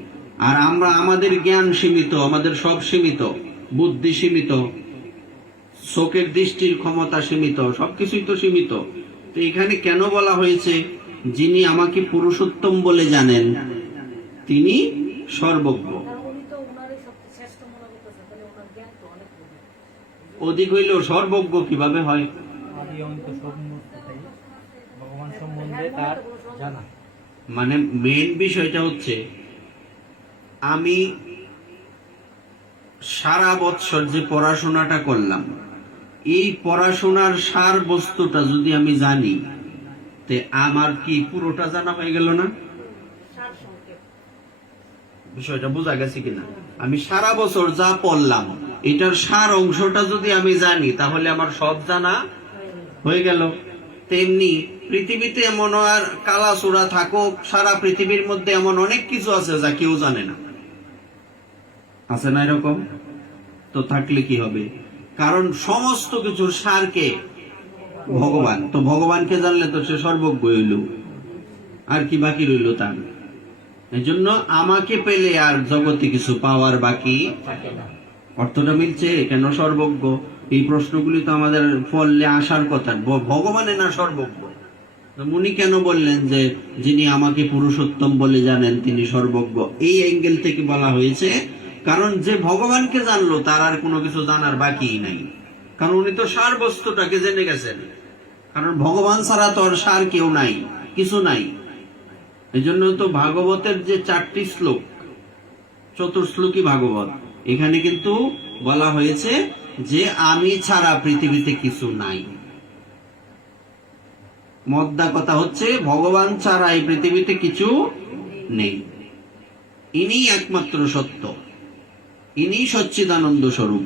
আর আমরা, আমাদের জ্ঞান সীমিত, আমাদের সব সীমিত, বুদ্ধি সীমিত, চোখের দৃষ্টির ক্ষমতা সীমিত, সবকিছুই তো সীমিত। তো এখানে কেন বলা হয়েছে যিনি আমাকে পুরুষোত্তম বলে জানেন তিনি সর্বজ্ঞ? অধিক হইলেও সর্বজ্ঞ কিভাবে হয়? মানে মেইন বিষয়টা হচ্ছে, আমি সারা বৎসর যে পড়াশোনাটা করলাম, এই পড়াশোনার সার বস্তুটা যদি আমি জানি, তে আমার কি পুরোটা জানা হয়ে গেল না? বিষয়টা বোঝা গেছে কিনা? আমি সারা বছর যা পড়লাম, এটার সার অংশটা যদি আমি জানি, তাহলে আমার সব জানা হয়ে গেল। তেমনি পৃথিবীতে এমন আর কালাচূড়া থাকুক, সারা পৃথিবীর মধ্যে এমন অনেক কিছু আছে যা কেউ জানে না, আছে না এরকম? তো থাকলে কি হবে? কারণ সমস্ত কিছুর সার কে? ভগবান। তো ভগবানকে জানলে তো সে সর্বজ্ঞ হইল, আর কি বাকি রইল তার? এই জন্য আমাকে পেলে আর জগতে কিছু পাওয়ার বাকি। অর্থটা মিলছে? কেন সর্বজ্ঞ? এই প্রশ্নগুলি তো আমাদের পড়লে আসার কথা। ভগবানে না সর্বজ্ঞ? মুনি কেন বললেন যে যিনি আমাকে পুরুষোত্তম বলে জানেন তিনি সর্বজ্ঞ? এই অ্যাঙ্গেল থেকে বলা হয়েছে, কারণ যে ভগবানকে জানলো তার আর কোনো কিছু জানার বাকি নাই, কারণ উনি তো সার বস্তুটাকে জেনে গেছেন। কারণ ভগবান ছাড়া তো আর সার কেউ নাই, কিছু নাই। এই জন্য তো ভাগবতের যে 4টি শ্লোক, চতুর্শ্লোকী ভাগবত, এখানে কিন্তু বলা হয়েছে যে আমি ছাড়া পৃথিবীতে কিছু নাই। মদ্দা কথা হচ্ছে ভগবান ছাড়া এই পৃথিবীতে কিছু নেই। ইনি একমাত্র সত্য, ইনি সচ্চিদানন্দ স্বরূপ,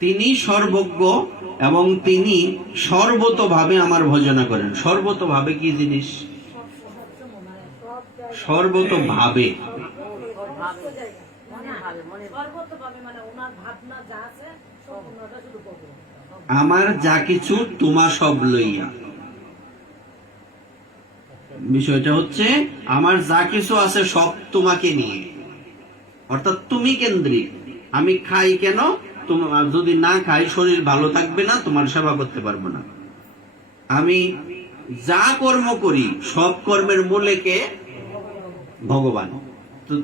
তিনি সর্বজ্ঞ এবং তিনি সর্বতভাবে আমার ভজনা করেন। সর্বতভাবে কি জিনিস? সর্বতভাবে আমার যা কিছু তোমা সব লইয়া। বিষয়টা হচ্ছে আমার যা কিছু আছে সব তোমাকে নিয়ে, অর্থাৎ তুমি কেন্দ্রিক। আমি খাই কেন? যদি না খাই শরীর ভালো থাকবে না, তোমার সেবা করতে পারবো না। আমি যা কর্ম করি সব কর্মের মূলে কে? ভগবান। তো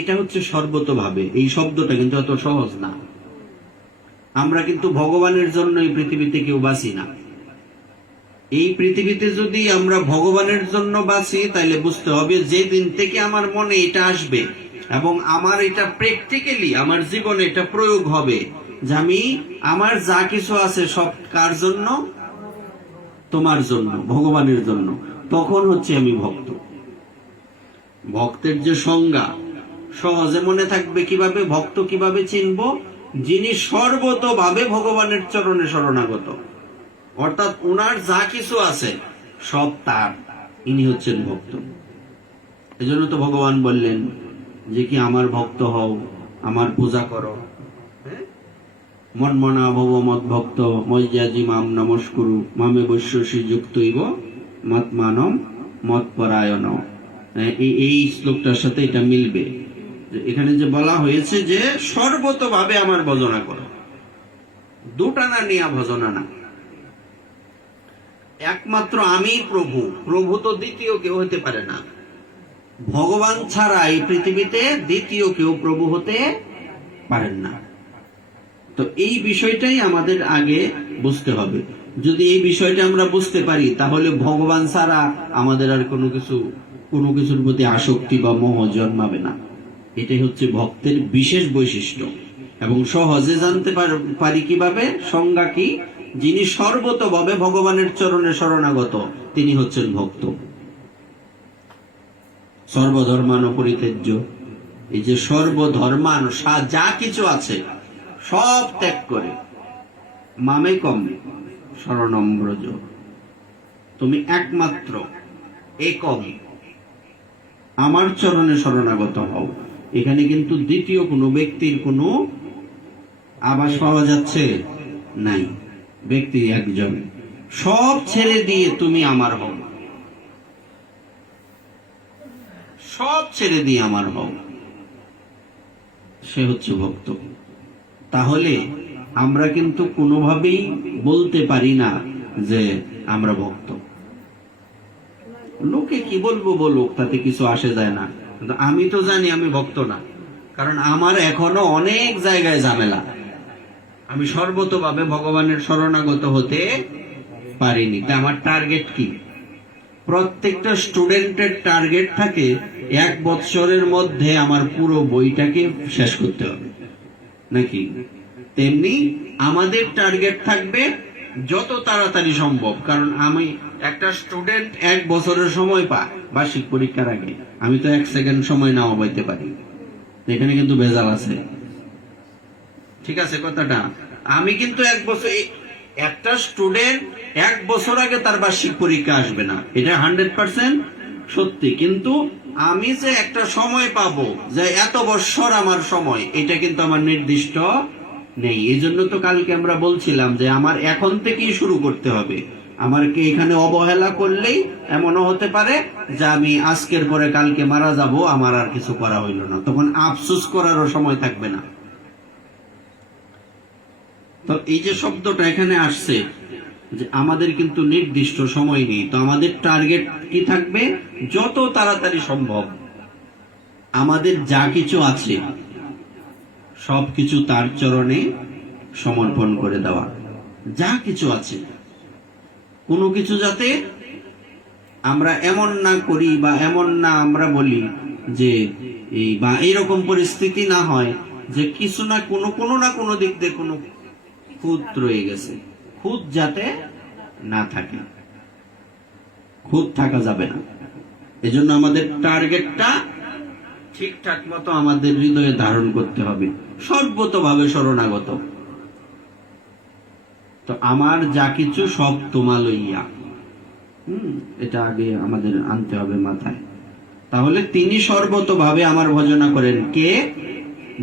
এটা হচ্ছে সর্বতভাবে। এই শব্দটা কিন্তু এত সহজ না। আমরা কিন্তু ভগবানের জন্য এই পৃথিবীতে কেউ বাঁচি না। এই পৃথিবীতে যদি আমরা ভগবানের জন্য বাঁচি, তাহলে বুঝতে হবে যে দিন থেকে আমার মনে এটা আসবে এবং আমার এটা প্র্যাকটিক্যালি আমার জীবনে এটা প্রয়োগ হবে যে আমি আমার যা কিছু আছে সব কার জন্য? তোমার জন্য, ভগবানের জন্য, তখন হচ্ছে আমি ভক্ত। ভক্তের যে সংজ্ঞা সহজে মনে থাকবে কিভাবে? ভক্ত কিভাবে চিনব? যিনি সর্বতভাবে ভগবানের চরণে শরণাগত, অর্থাৎ ওনার যা কিছু আছে সব তার, ইনি হচ্ছেন ভক্ত। এজন্য তো ভগবান বললেন যে কি আমার ভক্ত হও, আমার পূজা করো। মনমনা ভব মত ভক্ত মজ্জাজি মাম নমস্কুরু মামে বৈশ্যসী যুক্তইব মতমানম মতপরায়ণ। এই শ্লোকটার সাথে এটা মিলবে। যে এখানে যে বলা হয়েছে যে সর্বতভাবে আমার ভজনা করো, দুটা না নিয়া ভজনা না, একমাত্র আমি প্রভু, প্রভু তো দ্বিতীয় কেউ হতে পারে না, ভগবান ছাড়া এই পৃথিবীতে দ্বিতীয় কেউ প্রভু হতে পারেন না। তো এই বিষয়টাই আমাদের আগে বুঝতে হবে। যদি এই বিষয়টা আমরা বুঝতে পারি, তাহলে ভগবান ছাড়া আমাদের আর কোনো কিছুর প্রতি আসক্তি বা মোহ জন্মাবে না। এটাই হচ্ছে ভক্তের বিশেষ বৈশিষ্ট্য। এবং সহজে জানতে পারি কিভাবে, সংজ্ঞা কি, যিনি সর্বতভাবে ভগবানের চরণে শরণাগত তিনি হচ্ছেন ভক্ত। সর্বধর্মান পরিত্যাজ্য, এই যে সর্বধর্মান, যা কিছু আছে সব ত্যাগ করে মামেকম শরণম ব্রজ, তুমি একমাত্র একম আমার চরণে শরণাগত হও। এখানে কিন্তু দ্বিতীয় কোনো ব্যক্তির কোনো আভাস পাওয়া যাচ্ছে নাই, ব্যক্তি একজন। সব ছেড়ে দিয়ে তুমি আমার হও, সব ছেড়ে দিয়ে আমার হও, সে হচ্ছে ভক্ত। তাহলে আমরা কিন্তু কোনোভাবেই বলতে পারি না যে আমরা ভক্ত। লোকে কি বলবো বলুক, তাতে কিছু আসে যায় না, কিন্তু আমি তো জানি আমি ভক্ত না, কারণ আমার এখনো অনেক জায়গায় ঝামেলা। আমি সর্বতভাবে ভগবানের শরণাগত হতে পারিনি। তা আমার টার্গেট কি? প্রত্যেকটা স্টুডেন্টের টার্গেট থাকে 1 বছরের মধ্যে আমার পুরো বইটাকে শেষ করতে হবে, নাকি? তেমনি আমাদের টার্গেট থাকবে যত তাড়াতাড়ি সম্ভব। কারণ আমি একটা স্টুডেন্ট 1 বছরের সময় পায় বার্ষিক পরীক্ষার আগে, আমি তো 1 সেকেন্ড সময় নাও পাইতে পারি। এখানে কিন্তু ভেজাল আছে, ঠিক আছে কথাটা? আমি কিন্তু 1 বছর, একটা স্টুডেন্ট 1 বছর আগে তার বার্ষিক পরীক্ষা আসবে না, এটা 100% সত্যি। কিন্তু আমি যে একটা সময় পাবো যে এত বছর আমার সময়, এটা কিন্তু আমার নির্দিষ্ট নেই। এই জন্য তো কালকে আমরা বলছিলাম যে আমার এখন থেকেই শুরু করতে হবে। আমাকে এখানে অবহেলা করলেই এমনও হতে পারে যে আমি আজকের পরে কালকে মারা যাব, আমার আর কিছু করা হইল না, তখন আফসোস করারও সময় থাকবে না। তো এই যে শব্দটা এখানে আসছে যে আমাদের কিন্তু নির্দিষ্ট সময় নেই, তো আমাদের টার্গেট কি থাকবে? যত তাড়াতাড়ি সম্ভব আমাদের যা কিছু আছে সবকিছু তার চরণে সমর্পণ করে দেওয়া। যা কিছু আছে কোনো কিছু যাতে আমরা এমন না করি বা এমন না আমরা বলি যে এই বা এইরকম পরিস্থিতি না হয় যে কিছু না কোনো না কোনো দিক দিয়ে কোনো খুঁত রয়ে গেছে। খুঁত যাতে না থাকে, খুঁত থাকা যাবে না। এজন্য আমাদের টার্গেটটা ঠিকঠাক মতো আমাদের হৃদয়ে ধারণ করতে হবে, সর্বতভাবে শরণাগত। তো আমার যা কিছু সব তোমা লইয়া, এটা আগে আমাদের আনতে হবে মাথায়। তাহলে তিনি সর্বতভাবে আমার ভজনা করেন কে?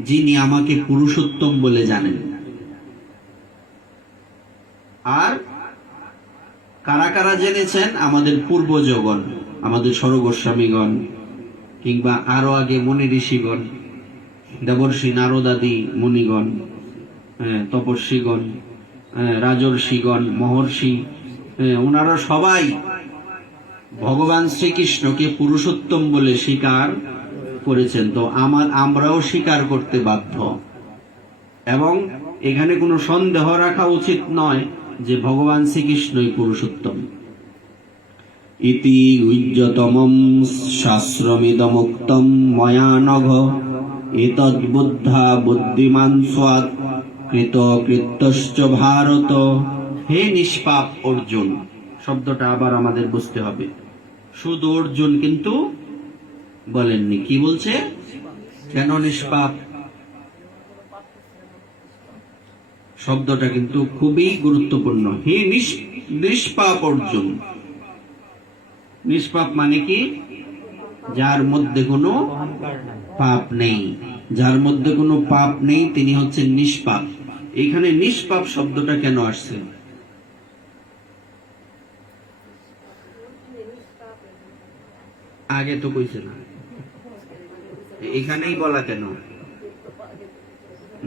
যিনি আমাকে পুরুষোত্তম বলে জানেন। আর কারা কারা জেনেছেন? আমাদের পূর্বজগণ, আমাদের স্বর্গস্বামীগণ, কিংবা আরো আগে মুনি ঋষিগণ, দেবর্ষি নারদাদি মুনিগণ, তপস্বীগণ, রাজর্ষিগণ, মহর্ষি, ওনারা সবাই ভগবান শ্রীকৃষ্ণকে পুরুষোত্তম বলে স্বীকার করেছেন। তো আমরাও স্বীকার করতে বাধ্য, এবং এখানে কোনো সন্দেহ রাখা উচিত নয় যে ভগবান শ্রীকৃষ্ণই পুরুষোত্তম। ইতি উজ্জতমম শাস্ত্রমিদমুক্তম ময়া নঘ এতদ্বুদ্ধা বুদ্ধিমান স্বাৎ কৃত কৃত্যশ্চ ভারত। হে নিষ্পাপ অর্জুন, শব্দটা আবার আমাদের বুঝতে হবে। শুধু অর্জুন কিন্তু বলেননি, কি বলছে? কেন নিষ্পাপ? শব্দটা কিন্তু খুবই গুরুত্বপূর্ণ। হে নিষ্পাপ অর্জুন। নিষ্পাপ মানে কি? যার মধ্যে কোনো পাপ নেই। যার মধ্যে কোনো পাপ নেই তিনি হচ্ছেন নিষ্পাপ। এখানে নিষ্পাপ শব্দটা কেন আসছে? আগে তো কইছে না, এখানেই বলা কেন?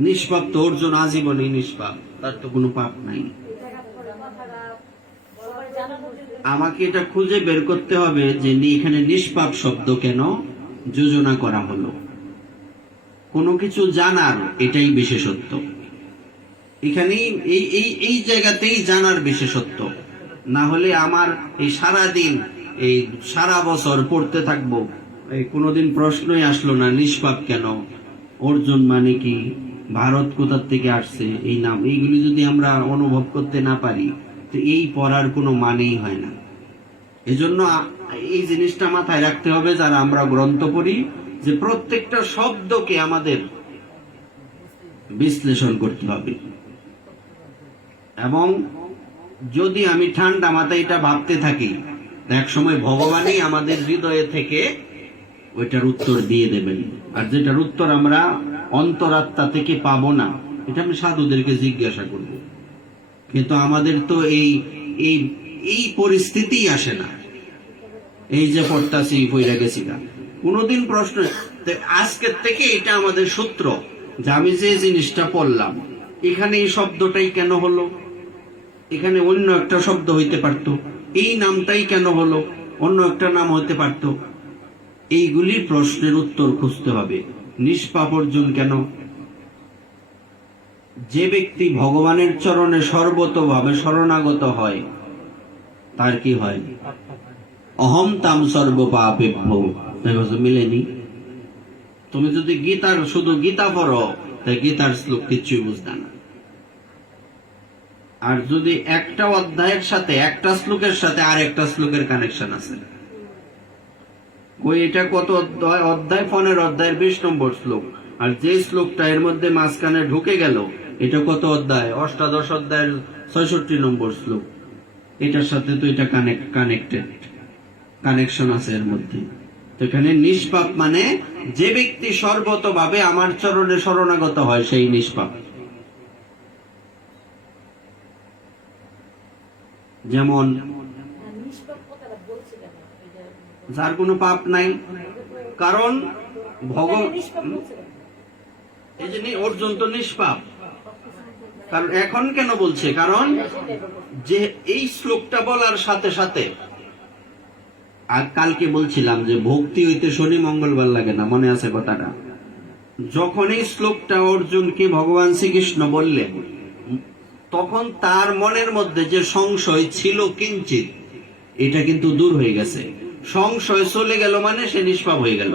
নিষ্পাপ তো অর্জুন আজীবনই নিষ্পাপ, তার তো কোনো পাপ নাই। আমাকে এটা খুঁজে বের করতে হবে যে এখানে নিষ্পাপ শব্দ কেন যোজনা করা হলো। কোনো কিছু জানার এটাই বিশেষত্ব, এখানেই এই জায়গাতেই জানার বিশেষত্ব। না হলে আমার এই সারাদিন এই সারা বছর পড়তে থাকবো, এই কোনোদিন প্রশ্নই আসলো না নিষ্পাপ কেন, অর্জুন মানে কি, ভারত কোথা থেকে আসছে, এই নাম, এইগুলি যদি আমরা অনুভব করতে না পারি তো এই পড়ার কোনো মানেই হয় না। এজন্য এই জিনিসটা মাথায় রাখতে হবে যারা আমরা গ্রন্থ পড়ি, যে প্রত্যেকটা শব্দকে আমাদের বিশ্লেষণ করতে হবে। এবং যদি আমি ঠান্ডা মাথায় এটা ভাবতে থাকি, এক সময় ভগবানই আমাদের হৃদয়ে থেকে ওইটার উত্তর দিয়ে দেবেন। আর যেটার উত্তর আমরা অন্তরাত্মা থেকে পাবো না, এটা আমি সাধুদেরকে জিজ্ঞাসা করব। কিন্তু আমাদের তো এই পরিস্থিতি আসে না। এই যে পড়তাছি পইরা গেছি না, কোনোদিন প্রশ্ন, আজকের থেকে এটা আমাদের সূত্র যে আমি যে জিনিসটা পড়লাম এখানে এই শব্দটাই কেন হলো, এখানে অন্য একটা শব্দ হইতে পারতো, এই নামটাই কেন হলো, অন্য একটা নাম হইতে পারতো। এইগুলির প্রশ্নের উত্তর খুঁজতে হবে। নিষ্পাপ অর্জুন কেন? যে ব্যক্তি ভগবানের চরণে সর্বতভাবে শরণাগত হয় তার কি হয়? অহম তাম সর্ব পাপেভ্য। মিলেনি? তুমি যদি গীতার শুধু গীতা পড়ো তাই গীতার শ্লোক কিচ্ছুই বুঝতে না। আর যদি একটা অধ্যায়ের সাথে একটা শ্লোকের সাথে আর একটা শ্লোকের কানেকশন আছে, ওই এটা কত অধ্যায়, 15 অধ্যায়ের 20 নম্বর শ্লোক, আর যে শ্লোকটা এর মধ্যে মাঝখানে ঢুকে গেল এটা কত অধ্যায়, 18 অধ্যায়ের 66 নম্বর শ্লোক, এটার সাথে তো এটা কানেক্টেড, কানেকশন আছে এর মধ্যে। তো এখানে নিষ্পাপ মানে যে ব্যক্তি সর্বতভাবে আমার চরণে শরণাগত হয় সেই নিষ্পাপ। যেমন যার কোনো পাপ নাই, কারণ এই যে অর্জুন তো নিষ্পাপ। কারণ এখন কেন বলছে? কারণ যে এই শ্লোকটা বলার সাথে সাথে, আর কালকে বলছিলাম যে ভক্তি হইতে শনি মঙ্গলবার লাগে না, মনে আছে কথাটা? যখন এই শ্লোকটা অর্জুনকে ভগবান শ্রীকৃষ্ণ বললেন তখন তার মনের মধ্যে যে সংশয় ছিল কিঞ্চিত, এটা কিন্তু দূর হয়ে গেছে। সংশয় চলে গেল মানে সে নিষ্পাপ হয়ে গেল।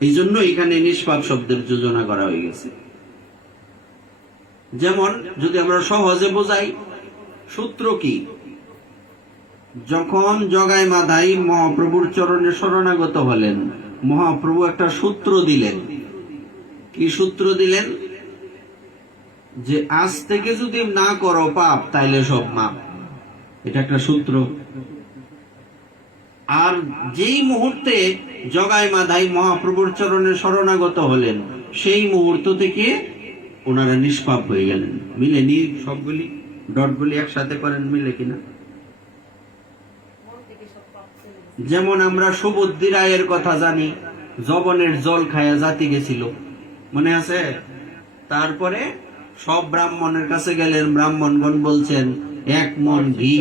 এই জন্য এখানে নিষ্পাপ শব্দের যোজনা করা হয়ে গেছে। যেমন যদি আমরা সহজে বোঝাই, সূত্র কি? যখন জগাই মাধাই মহাপ্রভুর চরণে শরণাগত হলেন, মহাপ্রভু একটা সূত্র দিলেন। কি সূত্র দিলেন? যে আজ থেকে যদি না করো পাপ তাইলে সব মাপ। এটা একটা সূত্র। আর যেই মুহূর্তে জগাই মাধাই মহাপ্রভুর চরণে শরণাগত হলেন সেই মুহূর্ত থেকে ওনারা নিষ্পাপ হয়ে গেলেন। মিলেনি? সবগুলি ডটগুলি একসাথে করেন, মিলে কিনা? যেমন আমরা সুবুদ্ধি রায়ের কথা জানি, জবনের জল খায়া জাতি গেছিল, মনে আছে? তারপরে সব ব্রাহ্মণের কাছে গেলেন, ব্রাহ্মণগণ বলছেন 1 মণ ঘি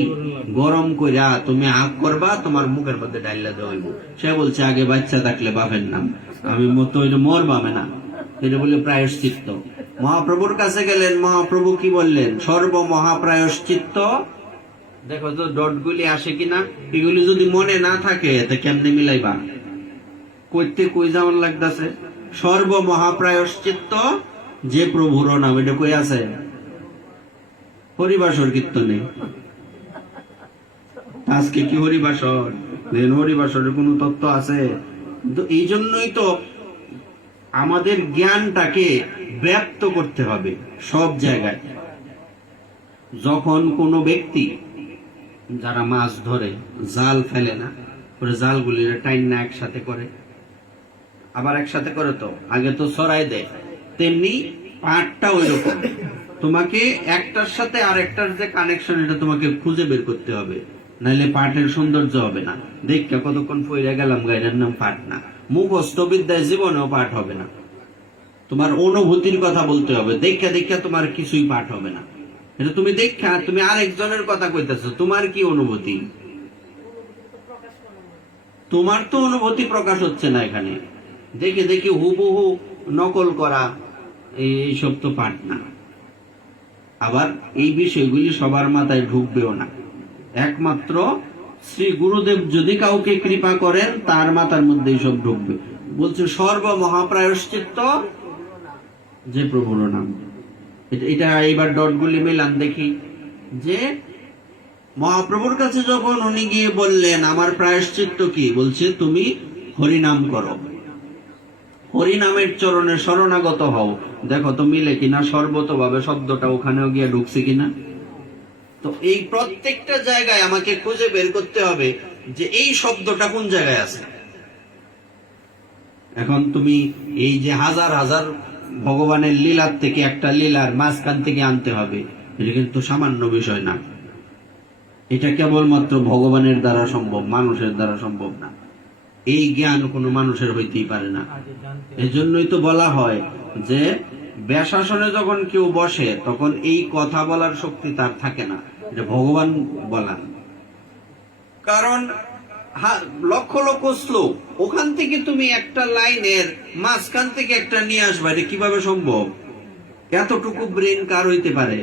গরম কইরা তুমি আগ করবা, তোমার মুখের মধ্যে ডাইলা দেওয়া হইব। সে বলছে আগে বাচ্চা থাকলে বাপের নাম, আমি মতো মোর বামে না, এটা বলে প্রায়শ্চিত্ত। মহাপ্রভুর কাছে গেলেন, মহাপ্রভু কি বললেন? সর্ব মহাপ্রায়শ্চিত্ত। দেখো তো ডটগুলি আসে কিনা, এগুলি যদি মনে না থাকে তা কেমনে মিলাইবা? কইতে কই যাওয়ার লাগতেছে? সর্ব মহাপ্রায়শ্চিত্ত যে প্রভুর নাম, এটা কই আছে? হরিবাসর কীর্তনে। আজকে কি হরিবাসর? হরিবাসরের কোন তত্ত্ব আছে? তো এই জন্যই তো আমাদের জ্ঞানটাকে ব্যাপ্ত করতে হবে সব জায়গায়। যখন কোনো ব্যক্তি যারা মাছ ধরে জাল ফেলে না, ওরা জালগুলি টাইন না একসাথে করে, আবার একসাথে করে, তো আগে তো ছড়াই দেয়, তেমনি পাটটা ওই রকম। তোমাকে একটার সাথে আর একটার যে কানেকশন, এটা তোমাকে খুঁজে বের করতে হবে, নাইলে পাটের সৌন্দর্য হবে না। দেখে কতক্ষণ পইরা গেলাম, গাইডের নাম পাট না, মুখস্থ বিদ্যায় জীবনেও পাঠ হবে না। তোমার অনুভূতির কথা বলতে হবে, দেখা দেখা তোমার কিছুই পাঠ হবে না। এটা তুমি দেখা তুমি আরেকজনের কথা কইতেছো, তোমার কি অনুভূতি? তোমার তো অনুভূতি প্রকাশ হচ্ছে না এখানে। দেখে দেখে হুবহু নকল করা, এইসব তো পাঠ না। আবার এই বিষয়গুলি সবার মাথায় ঢুকবেও না। একমাত্র শ্রী গুরুদেব যদি কাউকে কৃপা করেন তার মাথার মধ্যে সব ঢুকবে। বলছে সর্ব মহাপ্রায়শ্চিত্ত যে প্রভুর নাম। এটা এইবার ডটগুলি মিলান দেখি, যে মহাপ্রভুর কাছে যখন উনি গিয়ে বললেন আমার প্রায়শ্চিত্ত কি, বলছে তুমি হরিনাম করো, হরিনামের চরণে শরণাগত হও। দেখো তো মিলে কিনা, সর্বতভাবে শব্দটা ওখানেও গিয়ে ঢুকছে কিনা। তো এই প্রত্যেকটা জায়গায় আমাকে খুঁজে বের করতে হবে যে এই শব্দটা কোন জায়গায় আছে। এখন তুমি এই যে হাজার হাজার ভগবানের লীলার থেকে একটা লীলার মাঝখান থেকে আনতে হবে, এটা কিন্তু সামান্য বিষয় না। এটা কেবলমাত্র ভগবানের দ্বারা সম্ভব, মানুষের দ্বারা সম্ভব না। এই জ্ঞান কোনো মানুষের হইতেই পারে না। এজন্যই তো বলা হয় যে ব্যাসাসনে যখন কেউ বসে তখন এই কথা বলার শক্তি তার থাকে না, এটা ভগবান বলান। কারণ লক্ষ লক্ষ শ্লোক, ওখান থেকে তুমি একটা লাইনের মাঝখান থেকে একটা নিয়ে আসবা, এটা কিভাবে সম্ভব? এতটুকু ব্রেন কার হইতে পারে?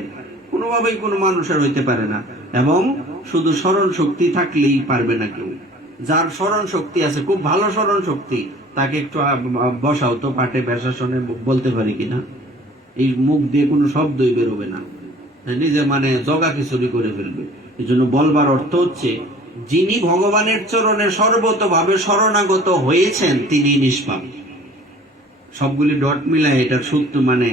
কোনোভাবেই কোনো মানুষের হইতে পারে না। এবং শুধু স্মরণ শক্তি থাকলেই পারবে না কেউ। যার স্মরণ শক্তি আছে, খুব ভালো স্মরণ শক্তি, তাকে একটু বসাও তো পাঠে ব্যাসাসনে, বলতে পারি কিনা? এই মুখ দিয়ে কোনো শব্দই বেরোবে না, নিজে মানে জগা খিচুড়ি করে ফেলবে। এই জন্য বলবার অর্থ হচ্ছে যিনি ভগবানের চরণে সর্বতভাবে শরণাগত হয়েছেন তিনি নিষ্পাপ। সবগুলি ডট মিলায় এটার সূত্র মানে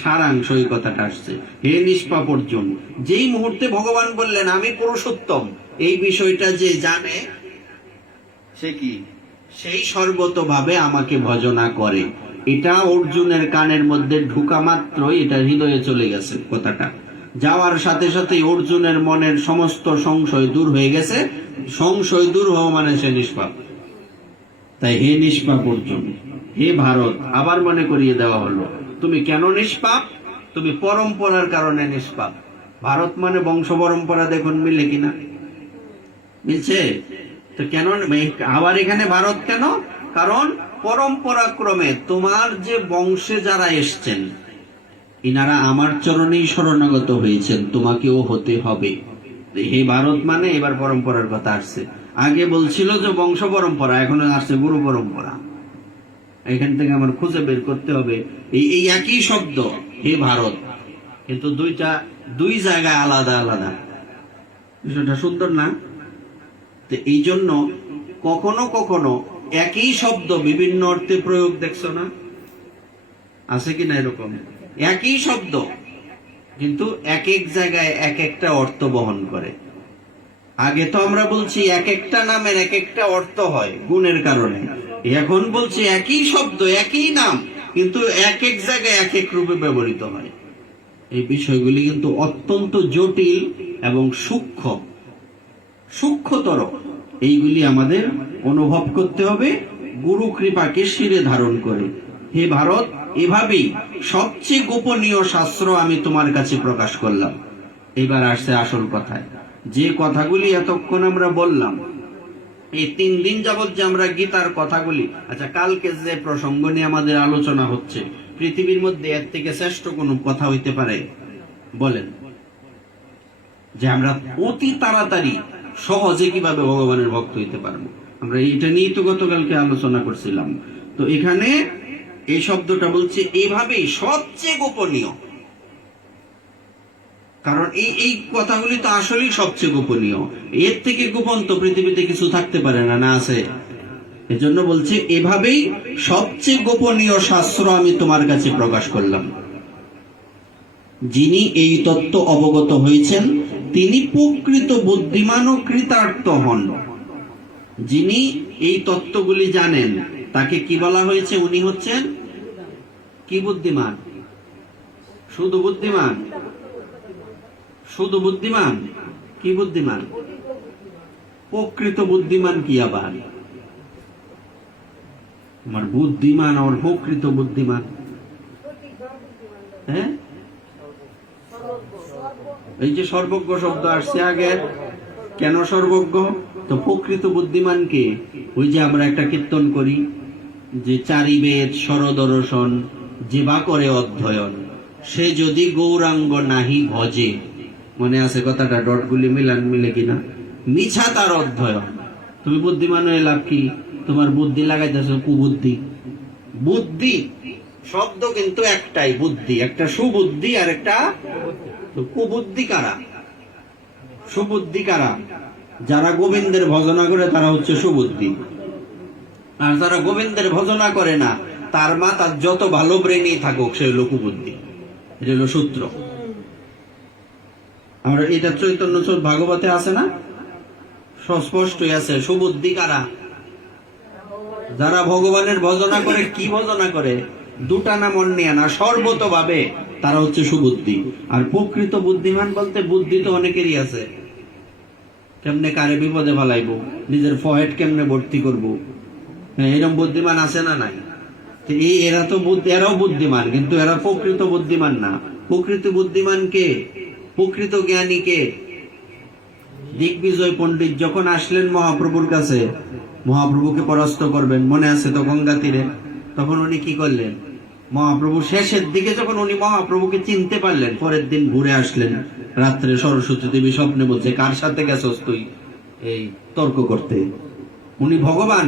সারাংশ এই কথাটা আসছে। হে নিষ্পাপ অর্জুন, যেই মুহূর্তে ভগবান বললেন আমি পুরুষোত্তম, এই বিষয়টা যে জানে সে কি, সেই সর্বতভাবে আমাকে ভজনা করে। এটা অর্জুনের কানের মধ্যে ঢুকা মাত্রই এটা হৃদয়ে চলে গেছে। কথাটা যাওয়ার সাথে সাথে অর্জুনের মনের সমস্ত সংশয় দূর হয়ে গেছে। সংশয় দূর হওয়া মানে সে নিষ্পাপ। তাই হে নিষ্পাপ অর্জুন, হে ভারত, আবার মনে করিয়ে দেওয়া হলো তুমি কেন নিষ্পাপ? তুমি পরম্পরার কারণে নিষ্পাপ। ভারত মানে বংশ পরম্পরা, দেখুন মিলে কিনা, মিলছে তো? কেন আবার এখানে ভারত কেন? কারণ পরম্পরা ক্রমে তোমার যে বংশে যারা এসছেন ইনারা আমার চরণেই শরণাগত হয়েছেন, তোমাকেও হতে হবে। হে ভারত মানে এবার পরম্পরার কথা আসছে। আগে বলছিল যে বংশ পরম্পরা, এখন আসছে গুরু পরম্পরা। এখান থেকে আমার খুঁজে বের করতে হবে এই একই শব্দ হে ভারত, কিন্তু দুই জায়গায় আলাদা আলাদা। বিষয়টা সুন্দর না? তো এই জন্য কখনো কখনো একই শব্দ বিভিন্ন অর্থে প্রয়োগ, দেখছো না? আছে কিনা এরকম? একই শব্দ কিন্তু এক এক জায়গায় এক একটা অর্থ বহন করে। আগে তো আমরা বলছি এক একটা নামের এক একটা অর্থ হয় গুণের কারণে। এখন বলছি একই শব্দ একই নাম কিন্তু এক এক জায়গায় এক এক রূপে ব্যবহৃত হয়। এই বিষয়গুলি কিন্তু অত্যন্ত জটিল এবং সূক্ষ্মতর। এইগুলি আমাদের অনুভব করতে হবে গুরু কৃপাকে শিরে ধারণ করে। হে ভারত, এভাবেই সবচেয়ে গোপনীয় শাস্ত্র আমি তোমার কাছে প্রকাশ করলাম। এবার আসছে আসল কথায়। যে কথাগুলি এতক্ষণ আমরা বললাম, এই 3 দিন যাবত যে আমরা গীতার কথাগুলি, আচ্ছা কালকে যে প্রসঙ্গ নিয়ে আমাদের আলোচনা হচ্ছে, পৃথিবীর মধ্যে এর থেকে শ্রেষ্ঠ কোনো কথা হইতে পারে? বলেন, যে আমরা অতি তাড়াতাড়ি সহজে কিভাবে ভগবানের ভক্ত হইতে পারবো। আমরা এটা নিয়ে তো গতকালকে আলোচনা করছিলাম। তো এখানে এই শব্দটা বলছে এইভাবেই সবচেয়ে গোপনীয়। কারণ এই কথাগুলি তো আসলেই সবচেয়ে গোপনীয়। এর থেকে গোপন তো পৃথিবীতে কিছু থাকতে পারে না, না আছে? এজন্য বলছে এভাবেই সবচেয়ে গোপনীয় শাস্ত্র আমি তোমার কাছে প্রকাশ করলাম। যিনি এই তত্ত্ব অবগত হয়েছেন তিনি প্রকৃত বুদ্ধিমান ও কৃতার্থ হন। যিনি এই তত্ত্বগুলি জানেন তাকে কি বলা হয়েছে? উনি হচ্ছেন কি বুদ্ধিমান? শুধু বুদ্ধিমান? শুধু বুদ্ধিমান? কি বুদ্ধিমান? প্রকৃত বুদ্ধিমান কি আবার? আমার বুদ্ধিমান, আমার প্রকৃত বুদ্ধিমান। হ্যাঁ, এই যে সর্বজ্ঞ শব্দ আসছে আগে, কেন সর্বজ্ঞ? তো প্রকৃত বুদ্ধিমান কে? ওই যে আমরা একটা কীর্তন করি যে চারি বেদ সরদর্শন যে বা করে অধ্যয়ন, সে যদি গৌরাঙ্গ নাহি ভজে। মনে আছে কথাটা? ডটগুলি মিলে কিনা? মিছা তার অধ্যয়ন। তুমি বুদ্ধিমান হয়ে লাভ কি? তোমার বুদ্ধি লাগাইতেছ কুবুদ্ধি। বুদ্ধি শব্দ কিন্তু একটাই, বুদ্ধি। একটা সুবুদ্ধি আর একটা কুবুদ্ধি। কারা সুবুদ্ধি? কারা? যারা গোবিন্দের ভজনা করে তারা হচ্ছে সুবুদ্ধি, আর যারা গোবিন্দের ভজনা করে না তার মাথার যত ভালো ব্রেনই থাকুক সে হলো কুবুদ্ধি। এটা হলো সূত্র। আমরা এটা চৈতন্য ভাগবতে আছে না, স্পষ্টই আছে। সুবুদ্ধি কারা? যারা ভগবানের ভজনা করে। কি ভজনা করে? দুটা নাম অন্যায় না, সর্বতভাবে তারা হচ্ছে সুবুদ্ধি। আর প্রকৃত বুদ্ধিমান বলতে বুদ্ধি তো অনেকেরই আছে। কেমনে কারে বিপদে ফেলাইবো, নিজের ফহেড কেমনে ভর্তি করবো, এরকম বুদ্ধিমান আছে না নাই? এরা তো এরাও বুদ্ধিমান, কিন্তু এরা প্রকৃত বুদ্ধিমান না। প্রকৃত বুদ্ধিমান কে? প্রকৃত জ্ঞানী কে? দিগ্বিজয় পণ্ডিত যখন আসলেন মহাপ্রভুর কাছে, মহাপ্রভুকে পরাস্ত করবেন, মনে আছে তো গঙ্গা তীরে, তখন উনি কি করলেন? মহাপ্রভু শেষের দিকে যখন উনি মহাপ্রভুকে চিনতে পারলেন, পরের দিন ঘুরে আসলেন রাত্রে, সরস্বতী দেবী স্বপ্নে বলছে, কার সাথে গেছস তুই এই তর্ক করতে? উনি ভগবান।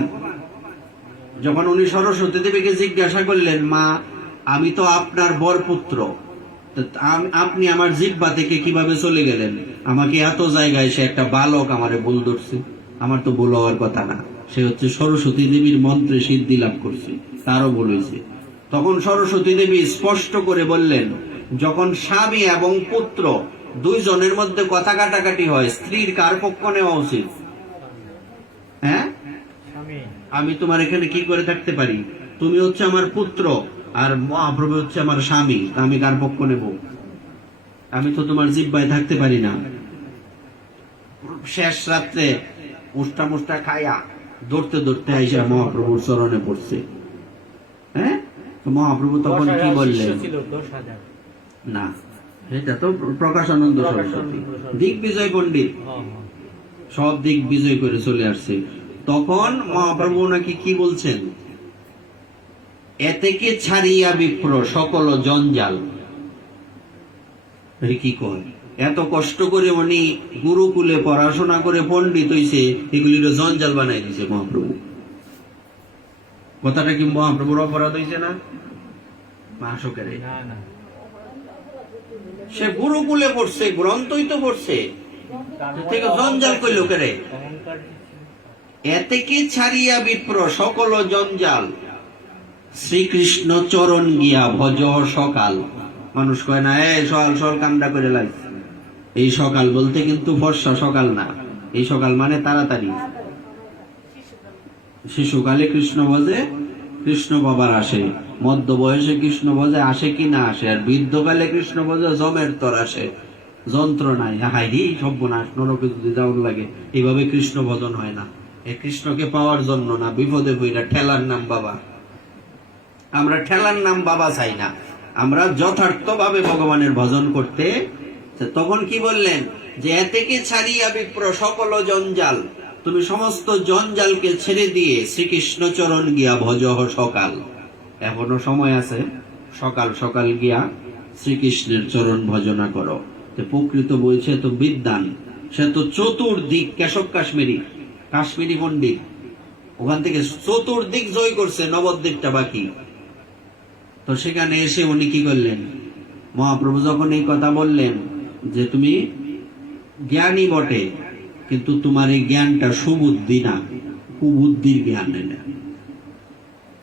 যখন উনি সরস্বতী দেবীকে জিজ্ঞাসা করলেন, মা আমি তো আপনার বরপুত্র, আপনি আমার জিহ্বা থেকে কিভাবে চলে গেলেন? আমাকে এত জায়গায় সে একটা বালক আমারে ভুল ধরছে, আমার তো ভুল হওয়ার কথা না। সে হচ্ছে সরস্বতী দেবীর মন্ত্রে সিদ্ধি লাভ করছে, তারও ভুল হয়েছে। তখন সরস্বতী দেবী স্পষ্ট করে বললেন, যখন স্বামী এবং পুত্র দুইজনের মধ্যে কথা কাটাকাটি হয়, স্ত্রীর কার পক্ষ নেওয়া উচিত? হ্যাঁ, আমি তোমার এখানে কি করে থাকতে পারি? তুমি হচ্ছে আমার পুত্র আর মহাপ্রভু হচ্ছে আমার স্বামী, আমি কার পক্ষ নেব? আমি তো তোমার জিহ্বায় থাকতে পারি না। শেষ রাত্রে মুষ্টা মুষ্টা খাইয়া ধরতে ধরতে আইসা মহাপ্রভুর চরণে পড়ছে। হ্যাঁ, মহাপ্রভু তখন কি বললেন? না, এটা তো প্রকাশানন্দ সরস্বতী, দিগ্বিজয় পণ্ডিত, সব দিক বিজয় করে চলে আসছে। তখন মহাপ্রভু নাকি কি বলছেন? এতেকে ছাড়িয়া বিপ্র সকল জঞ্জাল। কি কয়? এত কষ্ট করে উনি গুরুকুলে পড়াশোনা করে পণ্ডিত হইছে, এগুলির জঞ্জাল বানাই দিছে মহাপ্রভু। কথাটা কি মহাপ্রভুর অপরাধ হইছে না? মাসকের সে গুরুকুলে পড়ছে, গ্রন্থই তো পড়ছে, থেকে জঞ্জাল কইল কেরে? এতে কি ছাড়িয়া বিপ্র সকল জঞ্জাল, শ্রীকৃষ্ণ চরণ গিয়া ভজ সকাল। মানুষ কয় না, সকাল সকাল কামটা করে লাগছে। এই সকাল বলতে কিন্তু ফর্সা সকাল না, এই সকাল মানে তাড়াতাড়ি। শিশুকালে কৃষ্ণ ভজে কৃষ্ণ বাবার আসে, মধ্য বয়সে কৃষ্ণ ভজে আসে কি না আসে, আর বৃদ্ধকালে কৃষ্ণ ভজে জমের তর আসে, যন্ত্রণায় হাই সর্বনাশ, নরকে যদি যাওয়ার লাগে। এইভাবে কৃষ্ণ ভজন হয় না। এই কৃষ্ণকে পাওয়ার জন্য না, বিপদে হইলা ঠেলার নাম বাবা। আমরা ঠেলার নাম বাবা চাই না, আমরা যথার্থভাবে ভগবানের ভজন করতে। তখন কি বললেন? যে এতেকে ছাড়িয়া বিপ্র সকল জঞ্জাল, তুমি সমস্ত জঞ্জালকে ছেড়ে দিয়ে শ্রীকৃষ্ণ চরণ গিয়া ভজ সকাল। এখনো সময় আছে, সকাল সকাল গিয়া শ্রীকৃষ্ণের চরণ ভজনা করো। প্রকৃত বলছে তো বিদ্বান, সে তো চতুর্দিক, কেশব কাশ্মীরি পণ্ডিত, ওখান থেকে চতুর্দিক জয় করছে, নবদ্বীপটা বাকি। তো সেখানে এসে উনি কি করলেন? মহাপ্রভু যখন এই কথা বললেন যে তুমি জ্ঞানী বটে, কিন্তু তোমার এই জ্ঞানটা সুবুদ্ধি না, কুবুদ্ধির জ্ঞান।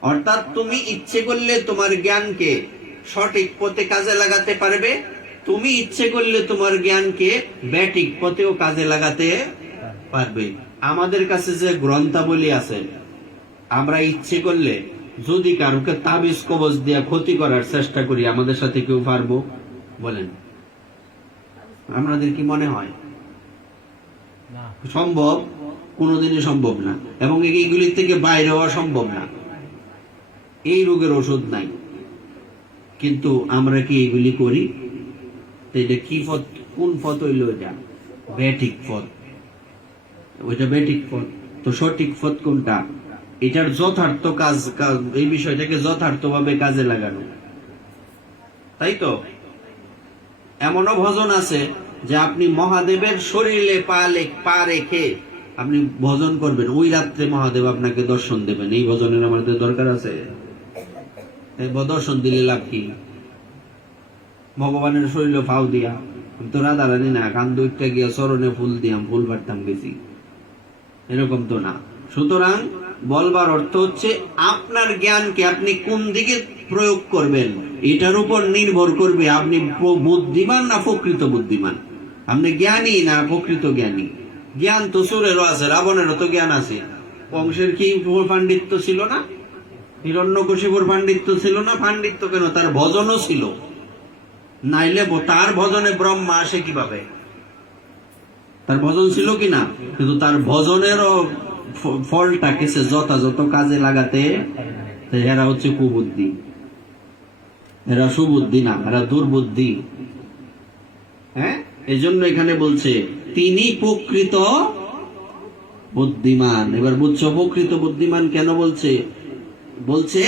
অর্থাৎ তুমি ইচ্ছে করলে তোমার জ্ঞানকে সঠিক পথে কাজে লাগাতে পারবে, তুমি ইচ্ছে করলে তোমার জ্ঞানকে ব্যাটিক পথেও কাজে লাগাতে পারবে। আমাদের কাছে যে গ্রন্থাবলী আছে, আমরা ইচ্ছে করলে যদি কারোকে তাবিজ কবজ দিয়া ক্ষতি করার চেষ্টা করি, আমাদের সাথে কেউ পারবো? বলেন, আপনাদের কি মনে হয় সম্ভব? কোনোদিনই সম্ভব না, এবং এইগুলির থেকে বাইরে হওয়া সম্ভব না। এই রোগের ওষুধ নাই, কিন্তু আমরা কি এগুলি করি? এটা কি পথ, কোন পথ হইল? এটা ব্যাঠিক পথ, ওইটা ব্যাঠিক পথ। তো সঠিক পথ কোনটা? এটার যথার্থ কাজ, এই বিষয়টাকে যথার্থভাবে কাজে লাগানো, তাই তো? এমনও ভজন আছে যে আপনি মহাদেবের শরীরে পা রেখে আপনি ভজন করবেন, ওই রাত্রে মহাদেব আপনাকে দর্শন দেবেন। এই ভজনের আমাদের দরকার আছে? দর্শন দিলে লাভ কি? ভগবানের শরীরে ফাও দিয়া তো রাধারানী না, কান্দ একটা গিয়া চরণে ফুল দিয়াম, ফুল পারতাম বেশি, এরকম তো না। সুতরাং বলবার অর্থ হচ্ছে আপনার জ্ঞানকে আপনি কোন দিকে প্রয়োগ করবেন এটার উপর নির্ভর করবে আপনি বুদ্ধিমান না প্রকৃত বুদ্ধিমান, আপনি জ্ঞানী না প্রকৃত জ্ঞানী। জ্ঞান তো সুরেরও আছে, রাবণেরও তো জ্ঞান আছে। কংসের কি পাণ্ডিত্য ছিল না? হিরণ্যকশিপুর পাণ্ডিত্য ছিল না? পাণ্ডিত্য কেন, তার ভজনও ছিল, নাইলে তার ভজনে ব্রহ্মা আসে কিভাবে? তার ভজন ছিল কিনা? কিন্তু তার ভজনেরও ফলটাকে সে যথাযথ কাজে লাগাতে, এরা হচ্ছে কুবুদ্ধি, এরা সুবুদ্ধি না, এরা দুর্বুদ্ধি। হ্যাঁ, এই জন্য এখানে বলছে তিনি প্রকৃত বুদ্ধিমান। এবার বুঝছো প্রকৃত বুদ্ধিমান কেন বলছে? বলছে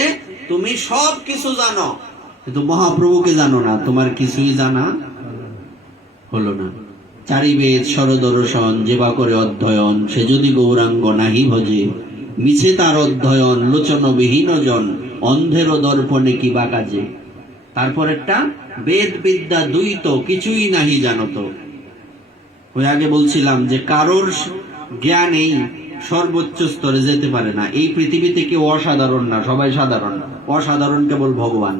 তুমি সব কিছু জানো কিন্তু মহাপ্রভুকে জানো না, তোমার কিছুই জানা হলো না। চারিবেদ সরদর্শন যেবা করে অধ্যয়ন, সে যদি গৌরাঙ্গ নাহি ভজে, মিছে তার অধ্যয়ন লোচন বিহীন জন, অন্ধের দর্পণে কি বা কাজে। তারপর একটা বেদ বিদ্যা দ্বৈত কিছুই নাহি জানত। ওই আগে বলছিলাম যে কারোর জ্ঞান এই সর্বোচ্চ স্তরে যেতে পারে না। এই পৃথিবীতে কেউ অসাধারণ না, সবাই সাধারণ। অসাধারণ কেবল ভগবান,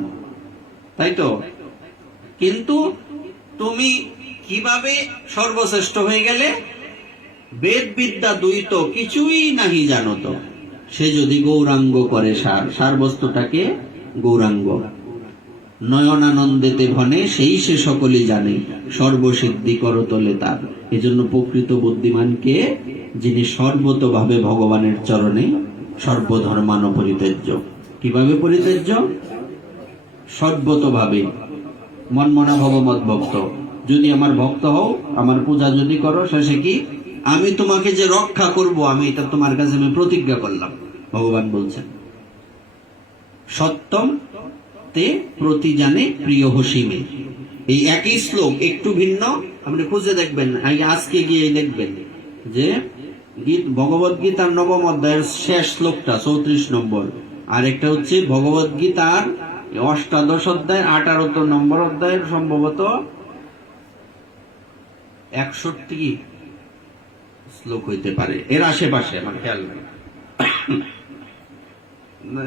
তাই তো? কিন্তু তুমি কিভাবে সর্বশ্রেষ্ঠ হয়ে গেলে? বেদ বিদ্যা দ্বৈত কিছুই নাহি জানত, সে যদি গৌরাঙ্গ করে সার, সার বস্তুটাকে গৌরাঙ্গ। নয়নানন্দেতে ভনে সেই সে সকলেই জানে, সর্বসিদ্ধি করতলে তার। এজন্য প্রকৃত বুদ্ধিমানকে, যিনি সর্বতভাবে ভগবানের চরণে সর্বধর্মান পরিত্যাজ্য। কিভাবে পরিত্যাজ্য? সর্বতভাবে। মনমনা ভব মদ ভক্ত, যদি আমার ভক্ত হও, আমার পূজা যদি করো, শেষে কি? আমি তোমাকে যে রক্ষা করব, আমি এটা তোমার কাছে আমি প্রতিজ্ঞা করলাম। ভগবান বলছেন সত্যম তে প্রতি জানে প্রিয় হসিমে। এই একই শ্লোক একটু ভিন্ন, আপনি খুঁজে দেখবেন, আজকে গিয়ে দেখবেন যে ভগবত গীতার নবম অধ্যায়ের শেষ শ্লোকটা 34 নম্বর, আর একটা হচ্ছে ভগবত গীতার অষ্টাদশ অধ্যায় 18 নম্বর অধ্যায়ের সম্ভবত 61 শ্লোক হইতে পারে, এর আশেপাশে, আমার খেয়াল নাই।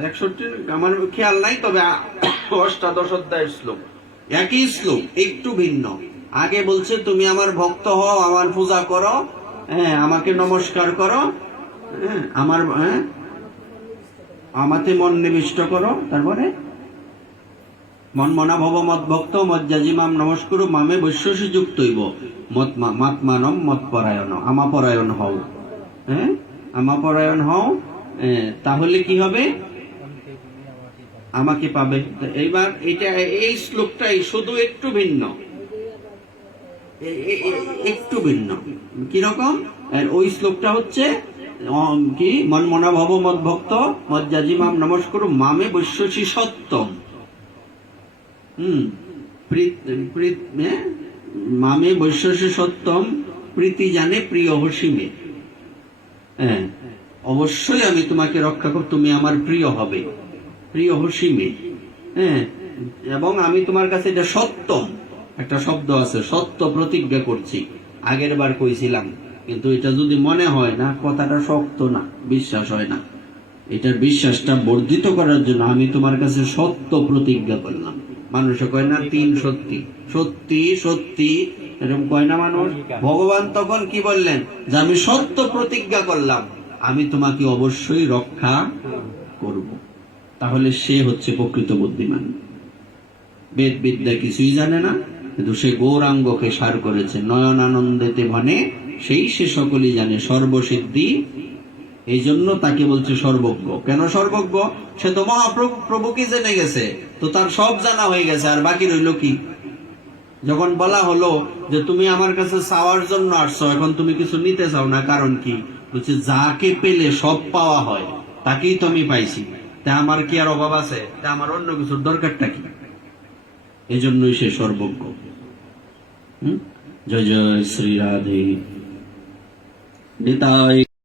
61 আমার খেয়াল নাই, তবে অষ্টাদশ অধ্যায়ের শ্লোক, একই শ্লোক একটু ভিন্ন। আগে বলছে তুমি আমার ভক্ত হও, আমার পূজা করো, হ্যাঁ, আমাকে নমস্কার করো, হ্যাঁ, আমার আমাতে মন নিবিষ্ট করো। তারপরে মন মনা ভব মত ভক্ত মজ্জাজিমাম নমস্কুরু মামে বৈশ্যসী যুক্তইব মাত্মানম মত পরায়ণ। আমাপরায়ণ হও, হ্যাঁ, আমাপরায়ণ হও, তাহলে কি হবে? আমাকে পাবে। এইবার এটা, এই শ্লোকটাই শুধু একটু ভিন্ন, একটু ভিন্ন। কিরকম? ওই শ্লোকটা হচ্ছে কি? মনমনা ভব মদ ভক্ত মজ্জাজিমাম নমস্কুরু মামে বৈশ্যসী সত্যম। মামে বৈশ্যসী সত্যম প্রীতি জানে প্রিয় হসিমে। হ্যাঁ, অবশ্যই আমি তোমাকে রক্ষা করব, তুমি আমার প্রিয় হবে, প্রিয় হসিমে। হ্যাঁ, এবং আমি তোমার কাছে এটা সত্যম একটা শব্দ আছে, সত্য প্রতিজ্ঞা করছি। আগের বার কইছিলাম, কিন্তু এটা যদি মনে হয় না কথাটা শক্ত না, বিশ্বাস হয় না, এটার বিশ্বাসটা বর্ধিত করার জন্য আমি তোমার কাছে সত্য প্রতিজ্ঞা করলাম। মানুষ কয় না 3 সত্যি, সত্যি সত্যি, এরকম কয় না মানুষ? ভগবান তখন কি বললেন? যে আমি সত্য প্রতিজ্ঞা করলাম, আমি তোমাকে অবশ্যই রক্ষা করব। তাহলে সে হচ্ছে প্রকৃত বুদ্ধিমান। বেদ বিদ্যা কিছুই জানে না, কিন্তু সে গৌরাঙ্গকে সার করেছে। নয়নানন্দেতে ভনে সেই সে সকলেই জানে, সর্বসিদ্ধি এই জন্য তাকে বলছে সর্বজ্ঞ। কেন সর্বজ্ঞ? সে তো মহাপ্রভুকে জেনে গেছে, তো তার সব জানা হয়ে গেছে, আর বাকি রইল কি? যখন বলা হলো যে তুমি আমার কাছে চাওয়ার জন্য আসছো, এখন তুমি কিছু নিতে চাও না, কারণ কি? বলছে যাকে পেলে সব পাওয়া হয় তাকেই তো আমি পাইছি, তা আমার কি আর অভাব আছে? তা আমার অন্য কিছুর দরকারটা কি? এই জন্যই সে সর্বজ্ঞ। জয় জয় শ্রী রাধে নিতাই।